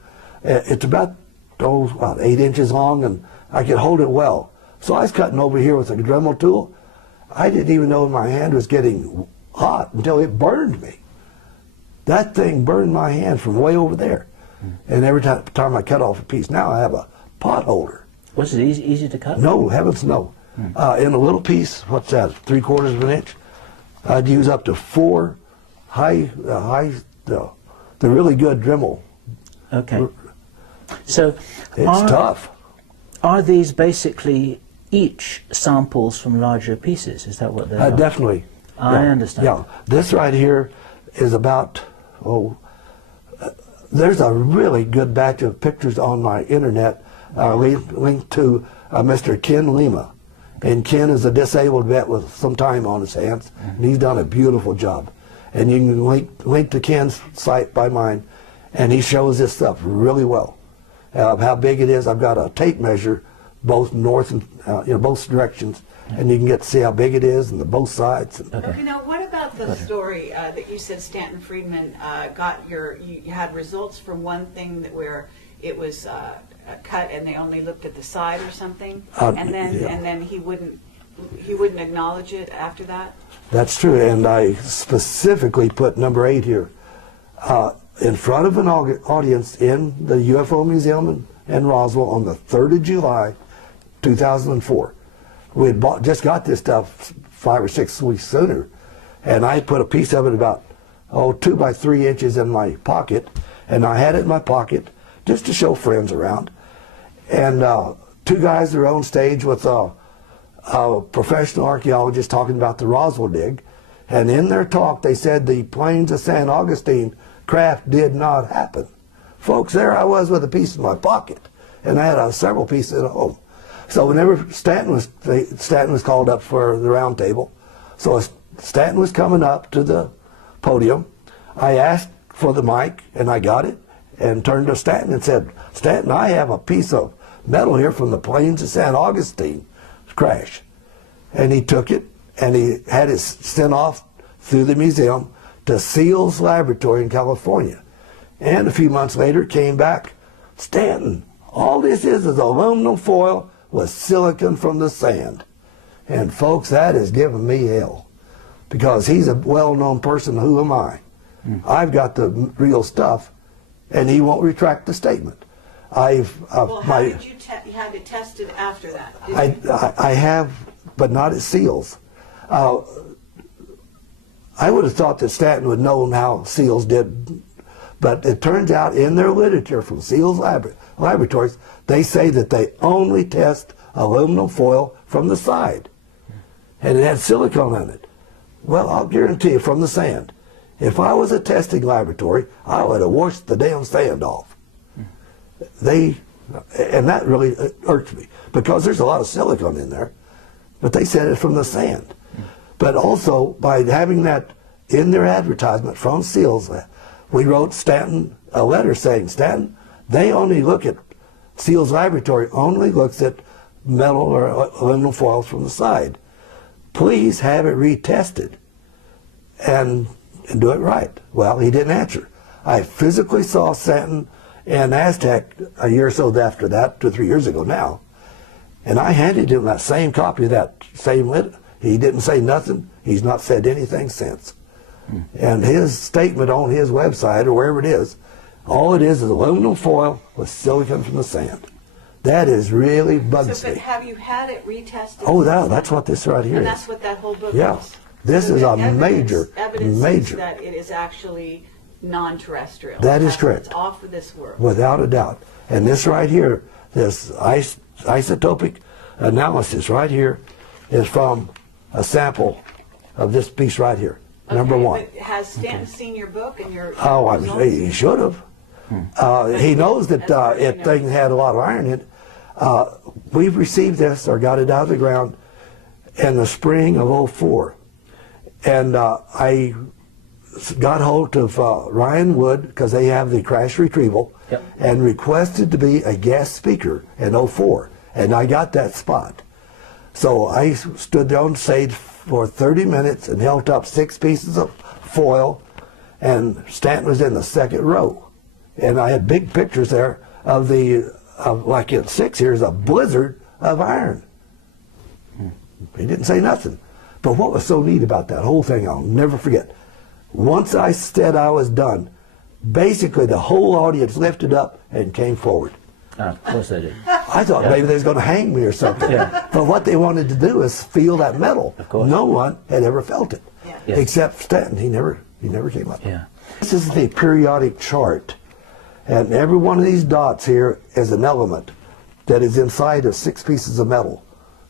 it's about 8 inches long, and I could hold it well. So I was cutting over here with a Dremel tool. I didn't even know my hand was getting hot until it burned me. That thing burned my hand from way over there. And every time I cut off a piece, now I have a pot holder. Was it easy to cut? No, heavens no. In a little piece, what's that, 3/4 of an inch, I'd use up to 4 the really good Dremel. Okay. So It's tough. Are these basically each samples from larger pieces? Is that what they are? Definitely. I understand. Yeah, this right here is about, there's a really good batch of pictures on my internet linked to Mr. Ken Lima. And Ken is a disabled vet with some time on his hands, and he's done a beautiful job. And you can link to Ken's site by mine, and he shows this stuff really well. How big it is, I've got a tape measure, both north and both directions, and you can get to see how big it is and both sides. Okay, now what about the story that you said Stanton Friedman you had results from one thing where it was cut and they only looked at the side or something, and then he wouldn't acknowledge it after that? That's true, and I specifically put number 8 here. In front of an audience in the UFO Museum in Roswell on the 3rd of July, 2004. We had just got this stuff 5 or 6 weeks sooner, and I put a piece of it about 2 by 3 inches in my pocket, and I had it in my pocket just to show friends around. And 2 guys were on stage with a professional archaeologist talking about the Roswell dig, and in their talk they said the plains of San Augustine craft did not happen. Folks, there I was with a piece in my pocket, and I had several pieces at home. So whenever Stanton was called up for the round table, so as Stanton was coming up to the podium, I asked for the mic, and I got it, and turned to Stanton and said, "Stanton, I have a piece of metal here from the plains of San Augustine crash." And he took it, and he had it sent off through the museum to Seals Laboratory in California. And a few months later came back, "Stanton, all this is aluminum foil with silicon from the sand." And folks, that has given me hell, because he's a well-known person. Who am I? I've got the real stuff, and he won't retract the statement. How did you had it tested after that? I have, but not at Seals. I would have thought that Stanton would know how Seals did, but it turns out in their literature from Seals Laboratories, they say that they only test aluminum foil from the side, and it had silicone in it. Well, I'll guarantee you, from the sand. If I was a testing laboratory, I would have washed the damn sand off. And that really irks me, because there's a lot of silicone in there, but they said it from the sand. But also, by having that in their advertisement from Seals, we wrote Stanton a letter saying, "Stanton, they only look at, Seals Laboratory only looks at metal or aluminum foils from the side. Please have it retested and do it right. Well, he didn't answer. I physically saw Stanton and Aztec a year or so after that, 2 or 3 years ago now, and I handed him that same copy of that same lit. He didn't say nothing. He's not said anything since. And his statement on his website or wherever it is, all it is aluminum foil with silicon from the sand. That is really bugs So, but me. have you had it retested? Oh, that's what this right here And is. that's what that whole book Yeah. is. This So is the a evidence is major. that it is actually non-terrestrial. That is It's correct. off of this world. Without a doubt. And this right here, this isotopic analysis right here is from a sample of this piece right here, number Okay, one. But has Stanton seen your book and your Oh, results? he should have. He knows that it thing had a lot of iron in it. We've received this or got it out of the ground in the spring of '04. And I got hold of Ryan Wood, because they have the crash retrieval, Yep. and requested to be a guest speaker in '04. And I got that spot. So I stood there on stage for 30 minutes and held up 6 pieces of foil, and Stanton was in the second row. And I had big pictures there of like in 6 years, a blizzard of iron. He didn't say nothing. But what was so neat about that whole thing, I'll never forget. Once I said I was done, basically the whole audience lifted up and came forward. Of course they did. I thought maybe they was going to hang me or something. Yeah. But what they wanted to do is feel that metal. Of course. No one had ever felt it, Yeah. Yes. except Stanton. He never came up. Yeah. This is the periodic chart, and every one of these dots here is an element that is inside of 6 pieces of metal.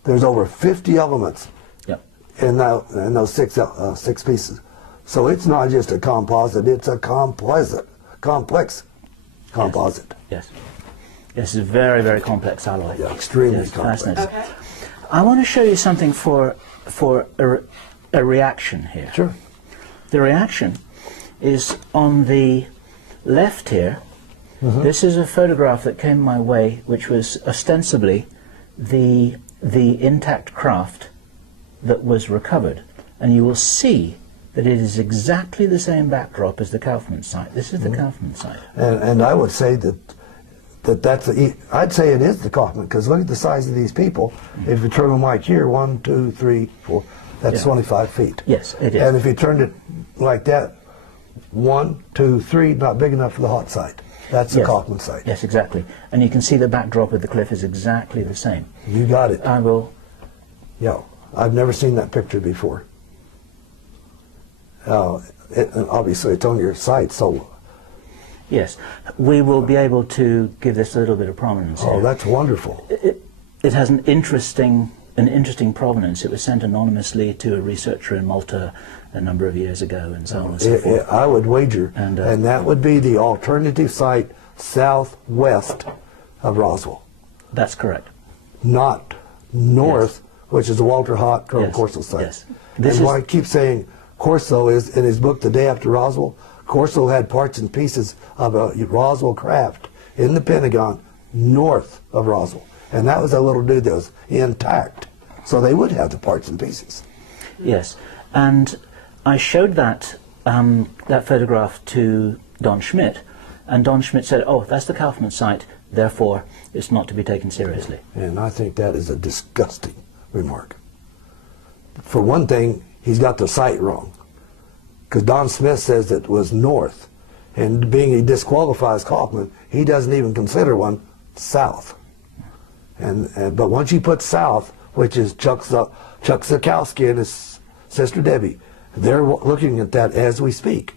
There's over 50 elements Yep. in those six pieces. So it's not just a composite; it's a complex composite. Yes. This is a very, very complex alloy. Yeah, extremely Yes, complex. fascinating. Okay. I want to show you something for a reaction here. Sure. The reaction is on the left here. This is a photograph that came my way, which was ostensibly the intact craft that was recovered. And you will see that it is exactly the same backdrop as the Kaufman site. This is the Kaufman site. And I would say I'd say it is the Kaufman, because look at the size of these people. If you turn them like here, 1, 2, 3, 4, that's Yeah. 25 feet. Yes, it is. And if you turned it like that, 1, 2, 3, not big enough for the hot site. That's the Yes. Kaufman site. Yes, exactly. And you can see the backdrop of the cliff is exactly the same. You got it. I will. Yeah, I've never seen that picture before. And obviously, it's on your site, so Yes, we will be able to give this a little bit of prominence here. that's wonderful. It has an interesting provenance. It was sent anonymously to a researcher in Malta a number of years ago, and so on and so forth. I would wager, And, and that would be the alternative site southwest of Roswell, That's correct. not north, which is the Walter Haut Colonel Yes. Corso site. Yes. This And is- why I keep saying Corso is, in his book The Day After Roswell, Corso had parts and pieces of a Roswell craft in the Pentagon north of Roswell. And that was a little dude that was intact. So they would have the parts and pieces. Yes, and I showed that photograph to Don Schmidt, and Don Schmidt said, "Oh, that's the Kaufman site. Therefore, it's not to be taken seriously." And I think that is a disgusting remark. For one thing, he's got the site wrong. Because Don Smith says it was north. And being he disqualifies Kaufman, he doesn't even consider one south. But once you put south, which is Chuck Zukowski and his sister Debbie, they're looking at that as we speak.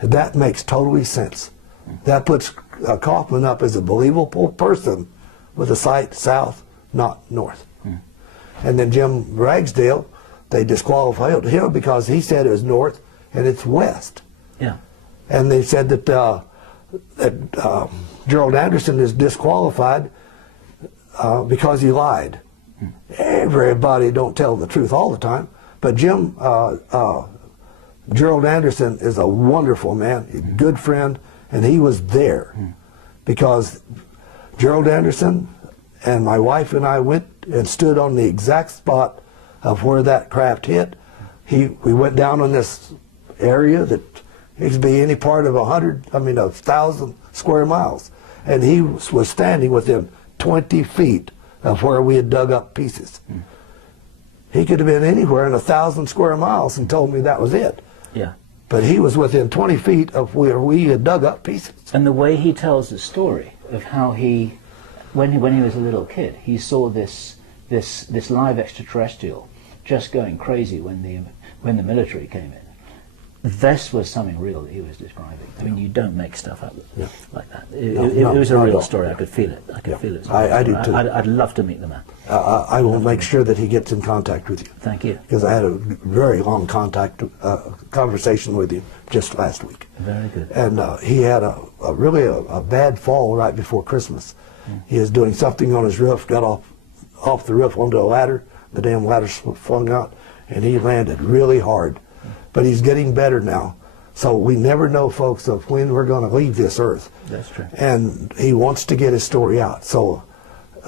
That makes totally sense. That puts Kaufman up as a believable person with a site south, not north. And then Jim Ragsdale, they disqualified him because he said it was north and it's west. Yeah. And they said that Gerald Anderson is disqualified because he lied. Everybody don't tell the truth all the time, but Gerald Anderson is a wonderful man, a good friend, and he was there because Gerald Anderson And my wife and I went and stood on the exact spot of where that craft hit. We went down on this area that it could be any part of 1,000 square miles. And he was standing within 20 feet of where we had dug up pieces. He could have been anywhere in 1,000 square miles and told me that was it. Yeah. But he was within 20 feet of where we had dug up pieces. And the way he tells the story of how he, when he was a little kid, he saw this live extraterrestrial just going crazy when the military came in. This was something real that he was describing. I mean, you don't make stuff up like that. It was a real story. I could feel it. I could feel it. I do too. I'd love to meet the man. I will make sure that he gets in contact with you. Thank you. Because I had a very long conversation with him just last week. Very good. And he had a really bad fall right before Christmas. He was doing something on his roof, got off the roof onto a ladder. The damn ladder flung out, and he landed really hard. But he's getting better now. So we never know, folks, of when we're going to leave this earth. That's true. And he wants to get his story out. So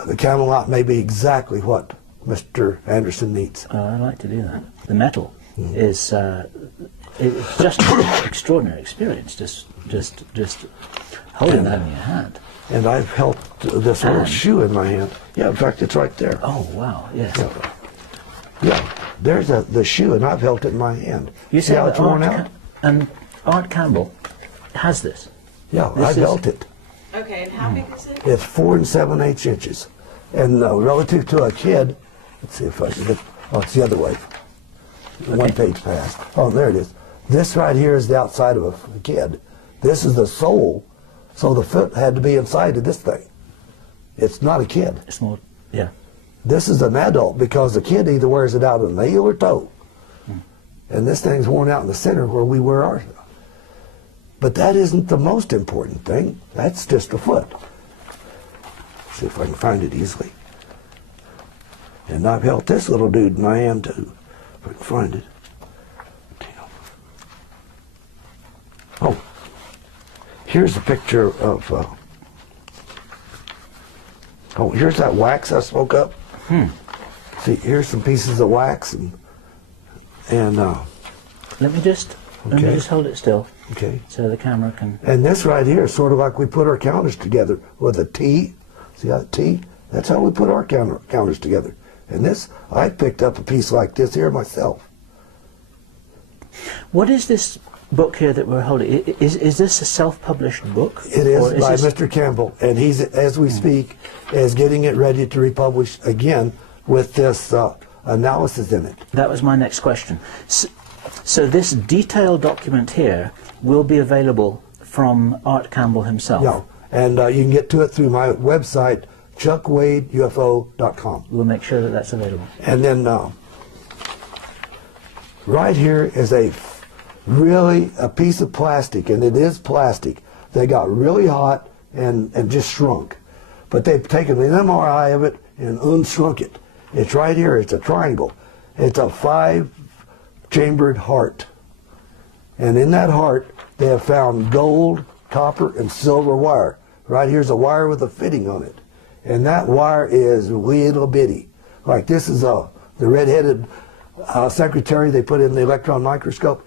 the Camelot may be exactly what Mr. Anderson needs. I'd like to do that. The metal is it's just an extraordinary experience. Just holding that in your hand. And I've held this little shoe in my hand. Yeah, in fact, it's right there. Oh wow! Yes. Yeah, there's the shoe, and I've held it in my hand. You see how it's worn out? And Art Campbell has this. Yeah, I've held it. Okay, and how big is it? It's 4 7/8 inches. And relative to a kid, let's see if I can get, oh, it's the other way. One page past. Oh, there it is. This right here is the outside of a kid. This is the sole, so the foot had to be inside of this thing. It's not a kid. It's more, yeah. This is an adult because the kid either wears it out in the heel or toe. And this thing's worn out in the center where we wear ours. But that isn't the most important thing. That's just a foot. See if I can find it easily. And I've held this little dude in my hand too, if I can find it. Oh, here's a picture of, oh, here's that wax I spoke up. See, here's some pieces of wax and let me just hold it still. Okay. So the camera can. And this right here is sort of like we put our counters together with a T. See that T? That's how we put our counters together. And this, I picked up a piece like this here myself. What is this book here that we're holding? Is this a self-published book? It is by Mr. Campbell, and he's, as we speak, is getting it ready to republish again with this analysis in it. That was my next question. So this detailed document here will be available from Art Campbell himself? Yeah, and you can get to it through my website, chuckwadeufo.com. We'll make sure that that's available. And then right here is a piece of plastic, and it is plastic. They got really hot and just shrunk. But they've taken an MRI of it and unshrunk it. It's right here. It's a triangle. It's a 5-chambered heart. And in that heart, they have found gold, copper, and silver wire. Right here's a wire with a fitting on it. And that wire is little bitty. Like this is the red-headed secretary they put in the electron microscope.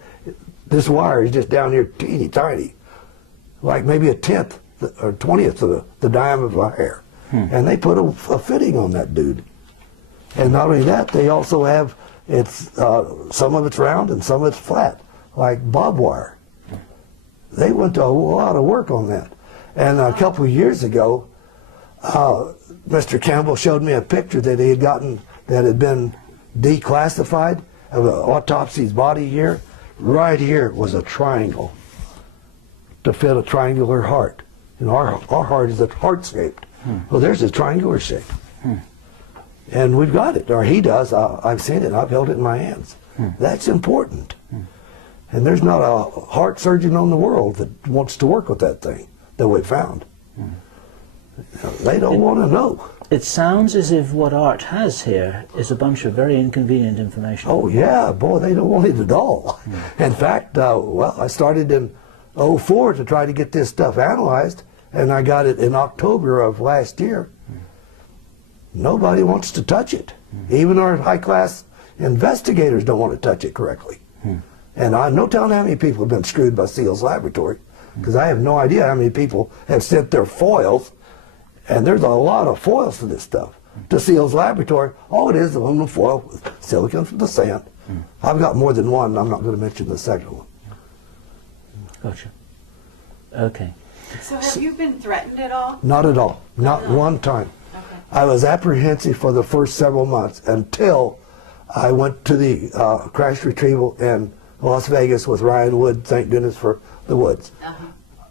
This wire is just down here teeny tiny. Like maybe a 10th or 20th of the diameter of a hair. And they put a fitting on that dude. And not only that, they also have, some of it's round and some of it's flat, like barbed wire. They went to a lot of work on that. And a couple of years ago, Mr. Campbell showed me a picture that he had gotten that had been declassified of an autopsy's body here. Right here was a triangle to fit a triangular heart. And our heart is a heart-shaped. Well, there's a triangular shape. And we've got it, or he does. I've seen it. I've held it in my hands. That's important. And there's not a heart surgeon on the world that wants to work with that thing that we found. They don't want to know. It sounds as if what Art has here is a bunch of very inconvenient information. Oh, yeah. Boy, they don't want it at all. In fact, well, I started in '04 to try to get this stuff analyzed, and I got it in October of last year. nobody wants to touch it. Even our high-class investigators don't want to touch it correctly. And I'm no telling how many people have been screwed by Seals Laboratory, because I have no idea how many people have sent their foils, and there's a lot of foils to this stuff, to Seals Laboratory. All it is aluminum foil with silicon from the sand. I've got more than one, and I'm not going to mention the second one. Gotcha. Okay. So have you been threatened at all? Not at all. Not one time. Okay. I was apprehensive for the first several months until I went to the crash retrieval in Las Vegas with Ryan Wood. Thank goodness for the Woods.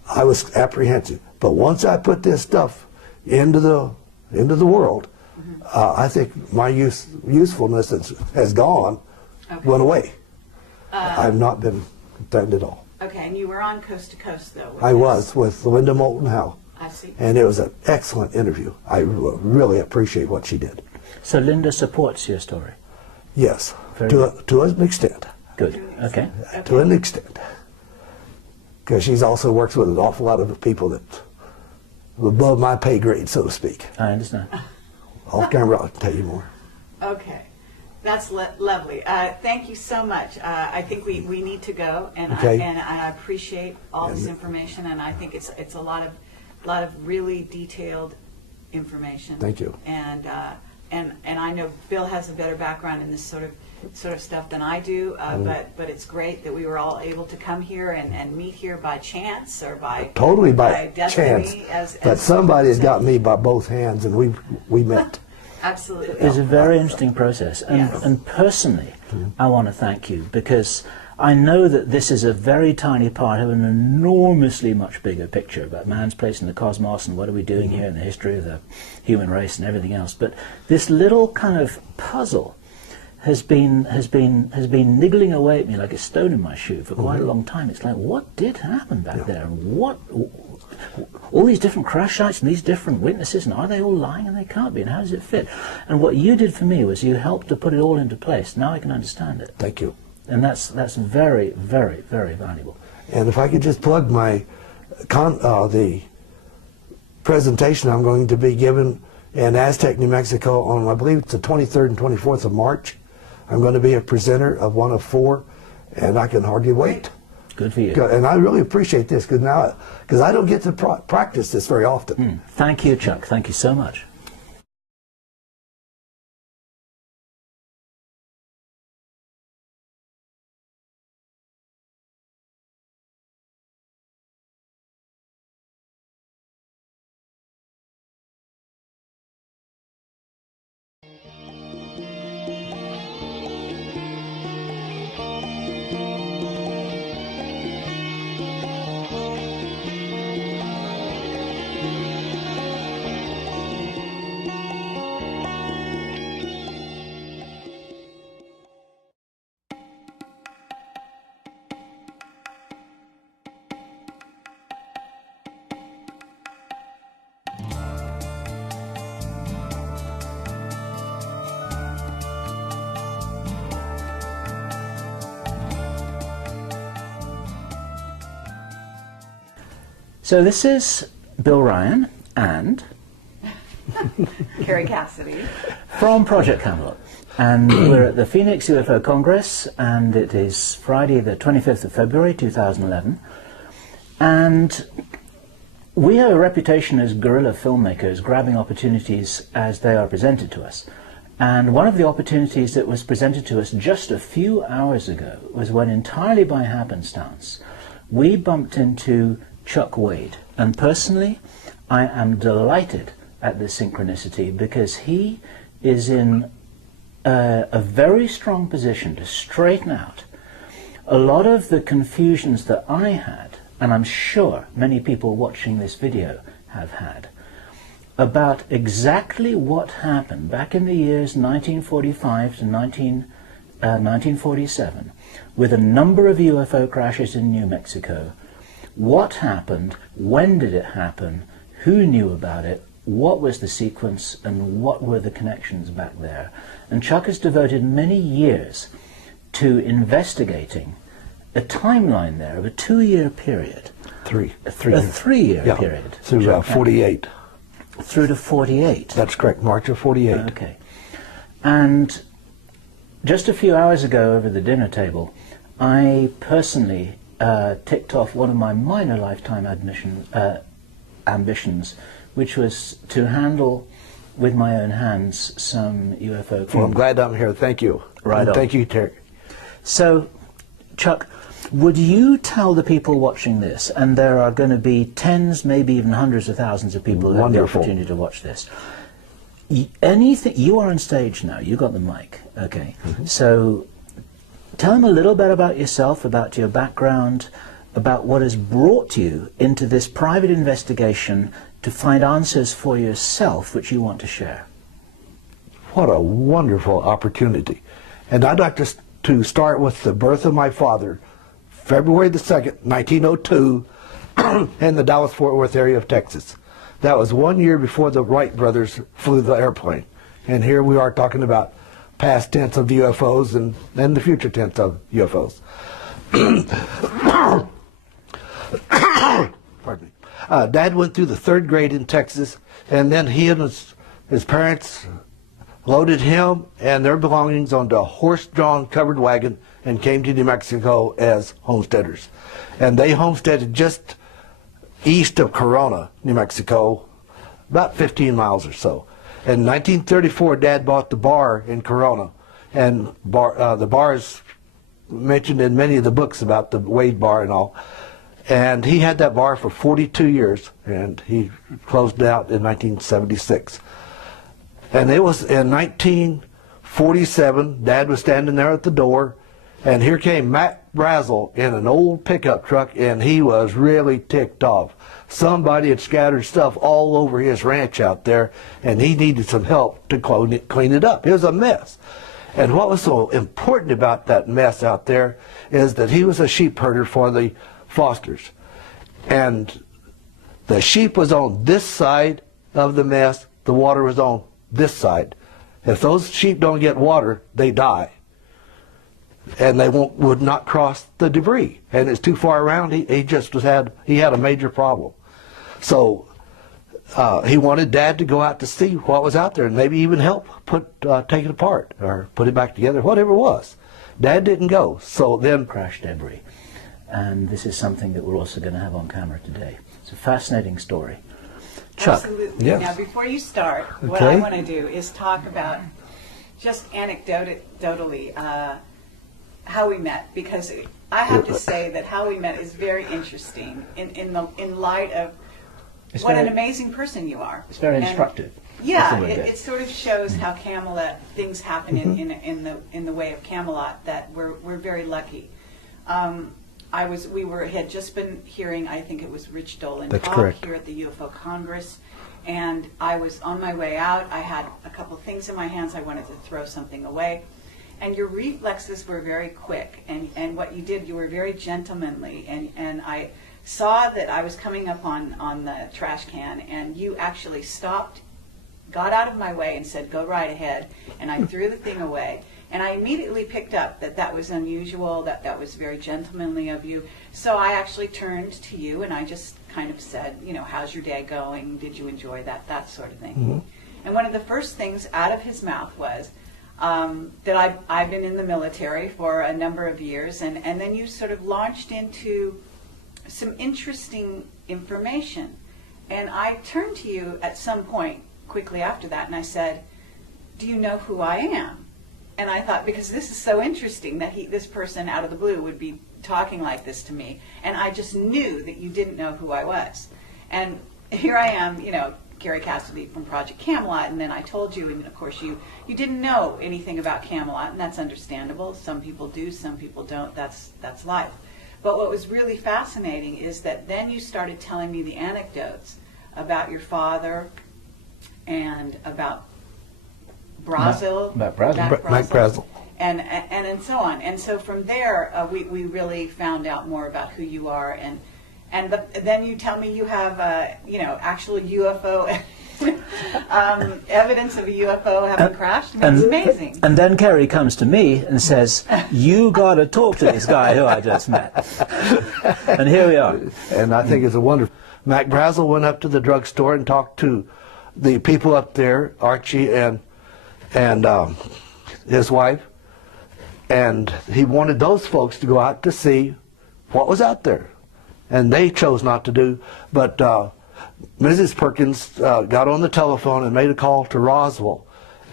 I was apprehensive. But once I put this stuff into the world, I think my usefulness has gone, went away. I've not been threatened at all. Okay, and you were on Coast to Coast, though. I was with Linda Moulton Howe. I see. And it was an excellent interview. I really appreciate what she did. So Linda supports your story? Yes, Very to an extent. Good. Okay. To an extent. Because she's also works with an awful lot of people that are above my pay grade, so to speak. I understand. Off camera, I'll tell you more. Okay. That's lovely. Thank you so much. I think we need to go, and Okay. I appreciate all this information, and I think it's a lot of really detailed information. Thank you. And I know Bill has a better background in this sort of stuff than I do, but it's great that we were all able to come here and meet here by chance or by Totally by destiny, chance. But somebody has got me by both hands, and we met. Absolutely. It's a very interesting process. Yes. And personally, I want to thank you, because I know that this is a very tiny part of an enormously much bigger picture about man's place in the cosmos and what are we doing here in the history of the human race and everything else. But this little kind of puzzle has been niggling away at me like a stone in my shoe for quite a long time. It's like, what did happen back there? And what all these different crash sites and these different witnesses, and are they all lying? And they can't be, and how does it fit? And what you did for me was you helped to put it all into place. Now I can understand it. Thank you. And that's very, very, very valuable. And if I could just plug my the presentation I'm going to be giving in Aztec, New Mexico on, I believe it's the 23rd and 24th of March. I'm going to be a presenter of one of 4, and I can hardly wait. Good for you. And I really appreciate this because I don't get to practice this very often. Thank you, Chuck. Thank you so much. So this is Bill Ryan and Carrie Cassidy from Project Camelot. And we're at the Phoenix UFO Congress, and it is Friday the 25th of February 2011. And we have a reputation as guerrilla filmmakers, grabbing opportunities as they are presented to us. And one of the opportunities that was presented to us just a few hours ago was when, entirely by happenstance, we bumped into Chuck Wade. And personally, I am delighted at this synchronicity, because he is in a very strong position to straighten out a lot of the confusions that I had, and I'm sure many people watching this video have had, about exactly what happened back in the years 1945 to 1947 with a number of UFO crashes in New Mexico. What happened? When did it happen? Who knew about it? What was the sequence? And what were the connections back there? And Chuck has devoted many years to investigating a timeline there of a 2-year period. Three. A 3-year Yeah, period. through 48. through to 48. That's correct, March of 48. Okay. And just a few hours ago over the dinner table, I personally ticked off one of my minor lifetime ambitions, which was to handle with my own hands some UFO. Well, I'm glad I'm here. Thank you. Right and on. thank you, Terry. So, Chuck, would you tell the people watching this, and there are going to be tens, maybe even hundreds of thousands of people who have the opportunity to watch this, anything, you are on stage now, you got the mic, okay, so tell them a little bit about yourself, about your background, about what has brought you into this private investigation to find answers for yourself which you want to share. What a wonderful opportunity. And I'd like to start with the birth of my father, February the 2nd, 1902, in the Dallas-Fort Worth area of Texas. That was 1 year before the Wright brothers flew the airplane. And here we are talking about past tense of UFOs and the future tense of UFOs. Pardon me. Dad went through the 3rd grade in Texas, and then he and his parents loaded him and their belongings onto a horse-drawn covered wagon and came to New Mexico as homesteaders. And they homesteaded just east of Corona, New Mexico, about 15 miles or so. In 1934, Dad bought the bar in Corona, and the bar is mentioned in many of the books about the Wade bar and all. And he had that bar for 42 years, and he closed it out in 1976. And it was in 1947, Dad was standing there at the door, and here came Matt Brazel in an old pickup truck, and he was really ticked off. Somebody had scattered stuff all over his ranch out there, and he needed some help to clean it up. It was a mess. And what was so important about that mess out there is that he was a sheep herder for the Fosters. And the sheep was on this side of the mess, the water was on this side. If those sheep don't get water, they die. And they would not cross the debris. And it's too far around, he had a major problem. So he wanted Dad to go out to see what was out there and maybe even help take it apart or put it back together, whatever it was. Dad didn't go. So then Crash debris. And this is something that we're also going to have on camera today. It's a fascinating story. Chuck. Absolutely. Yes. Now, before you start, what I want to do is talk about, just anecdotally, how we met, because I have to say that how we met is very interesting in light of an amazing person you are. It's very instructive. Yeah, it sort of shows how Camelot, things happen in the way of Camelot, that we're very lucky. We had just been hearing, I think it was Rich Dolan talk here at the UFO Congress, and I was on my way out. I had a couple things in my hands. I wanted to throw something away, and your reflexes were very quick, and what you did, you were very gentlemanly, and I saw that I was coming up on the trash can, and you actually stopped, got out of my way and said, "Go right ahead," and I threw the thing away. And I immediately picked up that was unusual, that was very gentlemanly of you. So I actually turned to you and I just kind of said, how's your day going? Did you enjoy that sort of thing? Mm-hmm. And one of the first things out of his mouth was that I've been in the military for a number of years, and then you sort of launched into some interesting information. And I turned to you at some point quickly after that and I said, "Do you know who I am?" And I thought, because this is so interesting that this person out of the blue would be talking like this to me, and I just knew that you didn't know who I was. And here I am, Gary Cassidy from Project Camelot, and then I told you, and of course you didn't know anything about Camelot, and that's understandable. Some people do, some people don't. That's life. But what was really fascinating is that then you started telling me the anecdotes about your father and about Brazel, Mac Brazel, and so on. And so from there, we really found out more about who you are, and then you tell me you have actual UFO evidence of a UFO having crashed. It's amazing. And then Kerry comes to me and says, "You got to talk to this guy who I just met." And here we are. And I think it's a wonderful. Mac Brazel went up to the drugstore and talked to the people up there, Archie and his wife, and he wanted those folks to go out to see what was out there, and they chose not to do. But Mrs. Perkins got on the telephone and made a call to Roswell,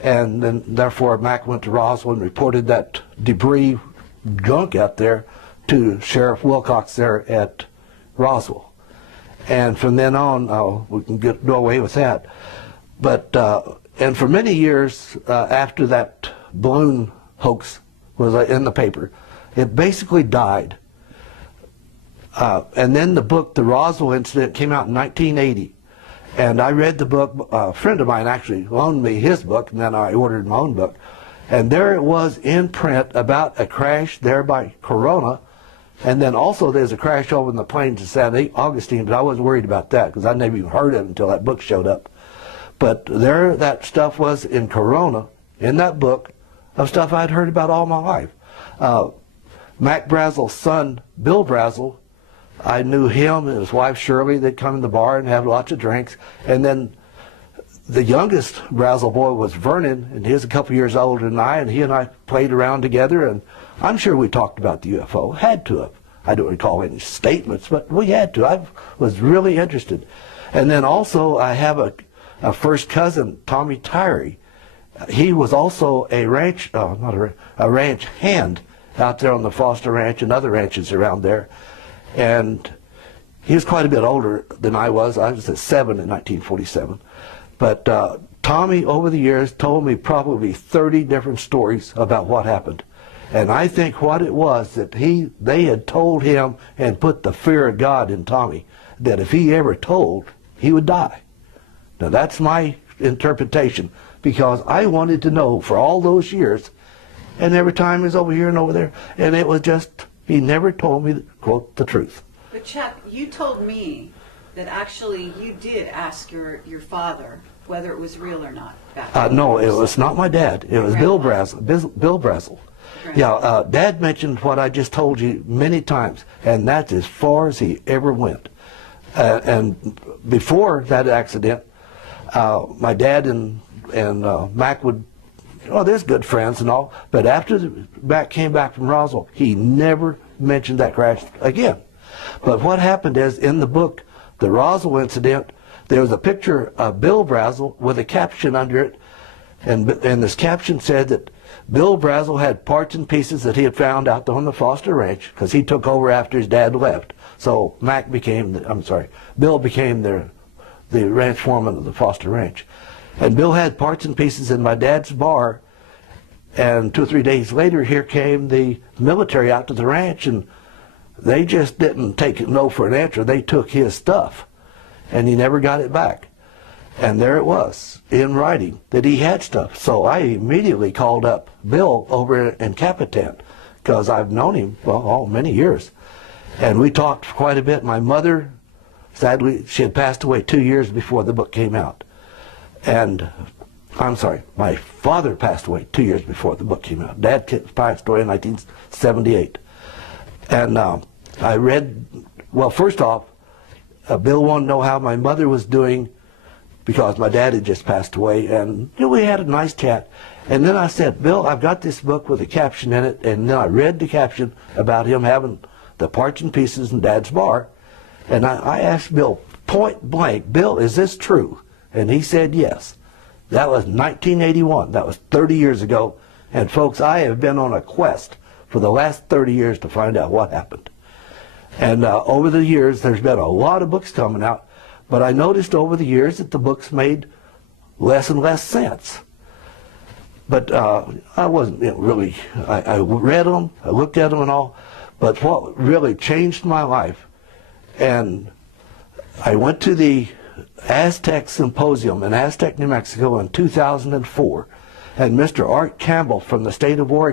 and then therefore Mac went to Roswell and reported that debris junk out there to Sheriff Wilcox there at Roswell. And from then on, we can do away with that. But and for many years after that balloon hoax was in the paper, it basically died. And then the book, The Roswell Incident, came out in 1980. And I read the book. A friend of mine actually loaned me his book, and then I ordered my own book. And there it was in print about a crash there by Corona. And then also there's a crash over in the plains of San Augustine, but I wasn't worried about that because I never even heard of it until that book showed up. But there that stuff was in Corona, in that book, of stuff I'd heard about all my life. Mac Brazel's son, Bill Brazel, I knew him and his wife Shirley. They'd come in the bar and have lots of drinks. And then the youngest Brazel boy was Vernon, and he was a couple years older than I, and he and I played around together, and I'm sure we talked about the UFO. Had to have. I don't recall any statements, but we had to. I was really interested. And then also I have a first cousin, Tommy Tyree. He was also a ranch, a ranch hand out there on the Foster Ranch and other ranches around there. And he was quite a bit older than I was. I was at 7 in 1947. But Tommy, over the years, told me probably 30 different stories about what happened. And I think what it was that they had told him and put the fear of God in Tommy, that if he ever told, he would die. Now that's my interpretation, because I wanted to know for all those years, and every time he was over here and over there, and it was just, he never told me, quote, the truth. But Chuck, you told me that actually you did ask your father whether it was real or not. No, it was not my dad. It was Bill Brazel. Bill Brazel. Yeah, Dad mentioned what I just told you many times, and that's as far as he ever went. And before that accident, my dad and Mac would, there's good friends and all, but after Mac came back from Roswell, he never mentioned that crash again. But what happened is, in the book, The Roswell Incident, there was a picture of Bill Brazel with a caption under it, and this caption said that Bill Brazel had parts and pieces that he had found out on the Foster Ranch, because he took over after his dad left. So Bill became the ranch foreman of the Foster Ranch. And Bill had parts and pieces in my dad's bar, and 2 or 3 days later, here came the military out to the ranch, and they just didn't take no for an answer. They took his stuff, and he never got it back. And there it was, in writing, that he had stuff. So I immediately called up Bill over in Capitan, because I've known him, many years. And we talked quite a bit. My mother, sadly, she had passed away 2 years before the book came out. And, I'm sorry, my father passed away 2 years before the book came out. Dad passed away in 1978. And I read, first off, Bill wanted to know how my mother was doing, because my dad had just passed away, and we had a nice chat. And then I said, Bill, I've got this book with a caption in it, and then I read the caption about him having the parts and pieces in Dad's bar, and I asked Bill point blank, Bill, is this true? And he said yes. That was 1981. That was 30 years ago. And folks, I have been on a quest for the last 30 years to find out what happened. And over the years, there's been a lot of books coming out, but I noticed over the years that the books made less and less sense. But I wasn't really, I read them, I looked at them and all, but what really changed my life, and I went to the Aztec Symposium in Aztec, New Mexico in 2004, and Mr. Art Campbell from the state of Oregon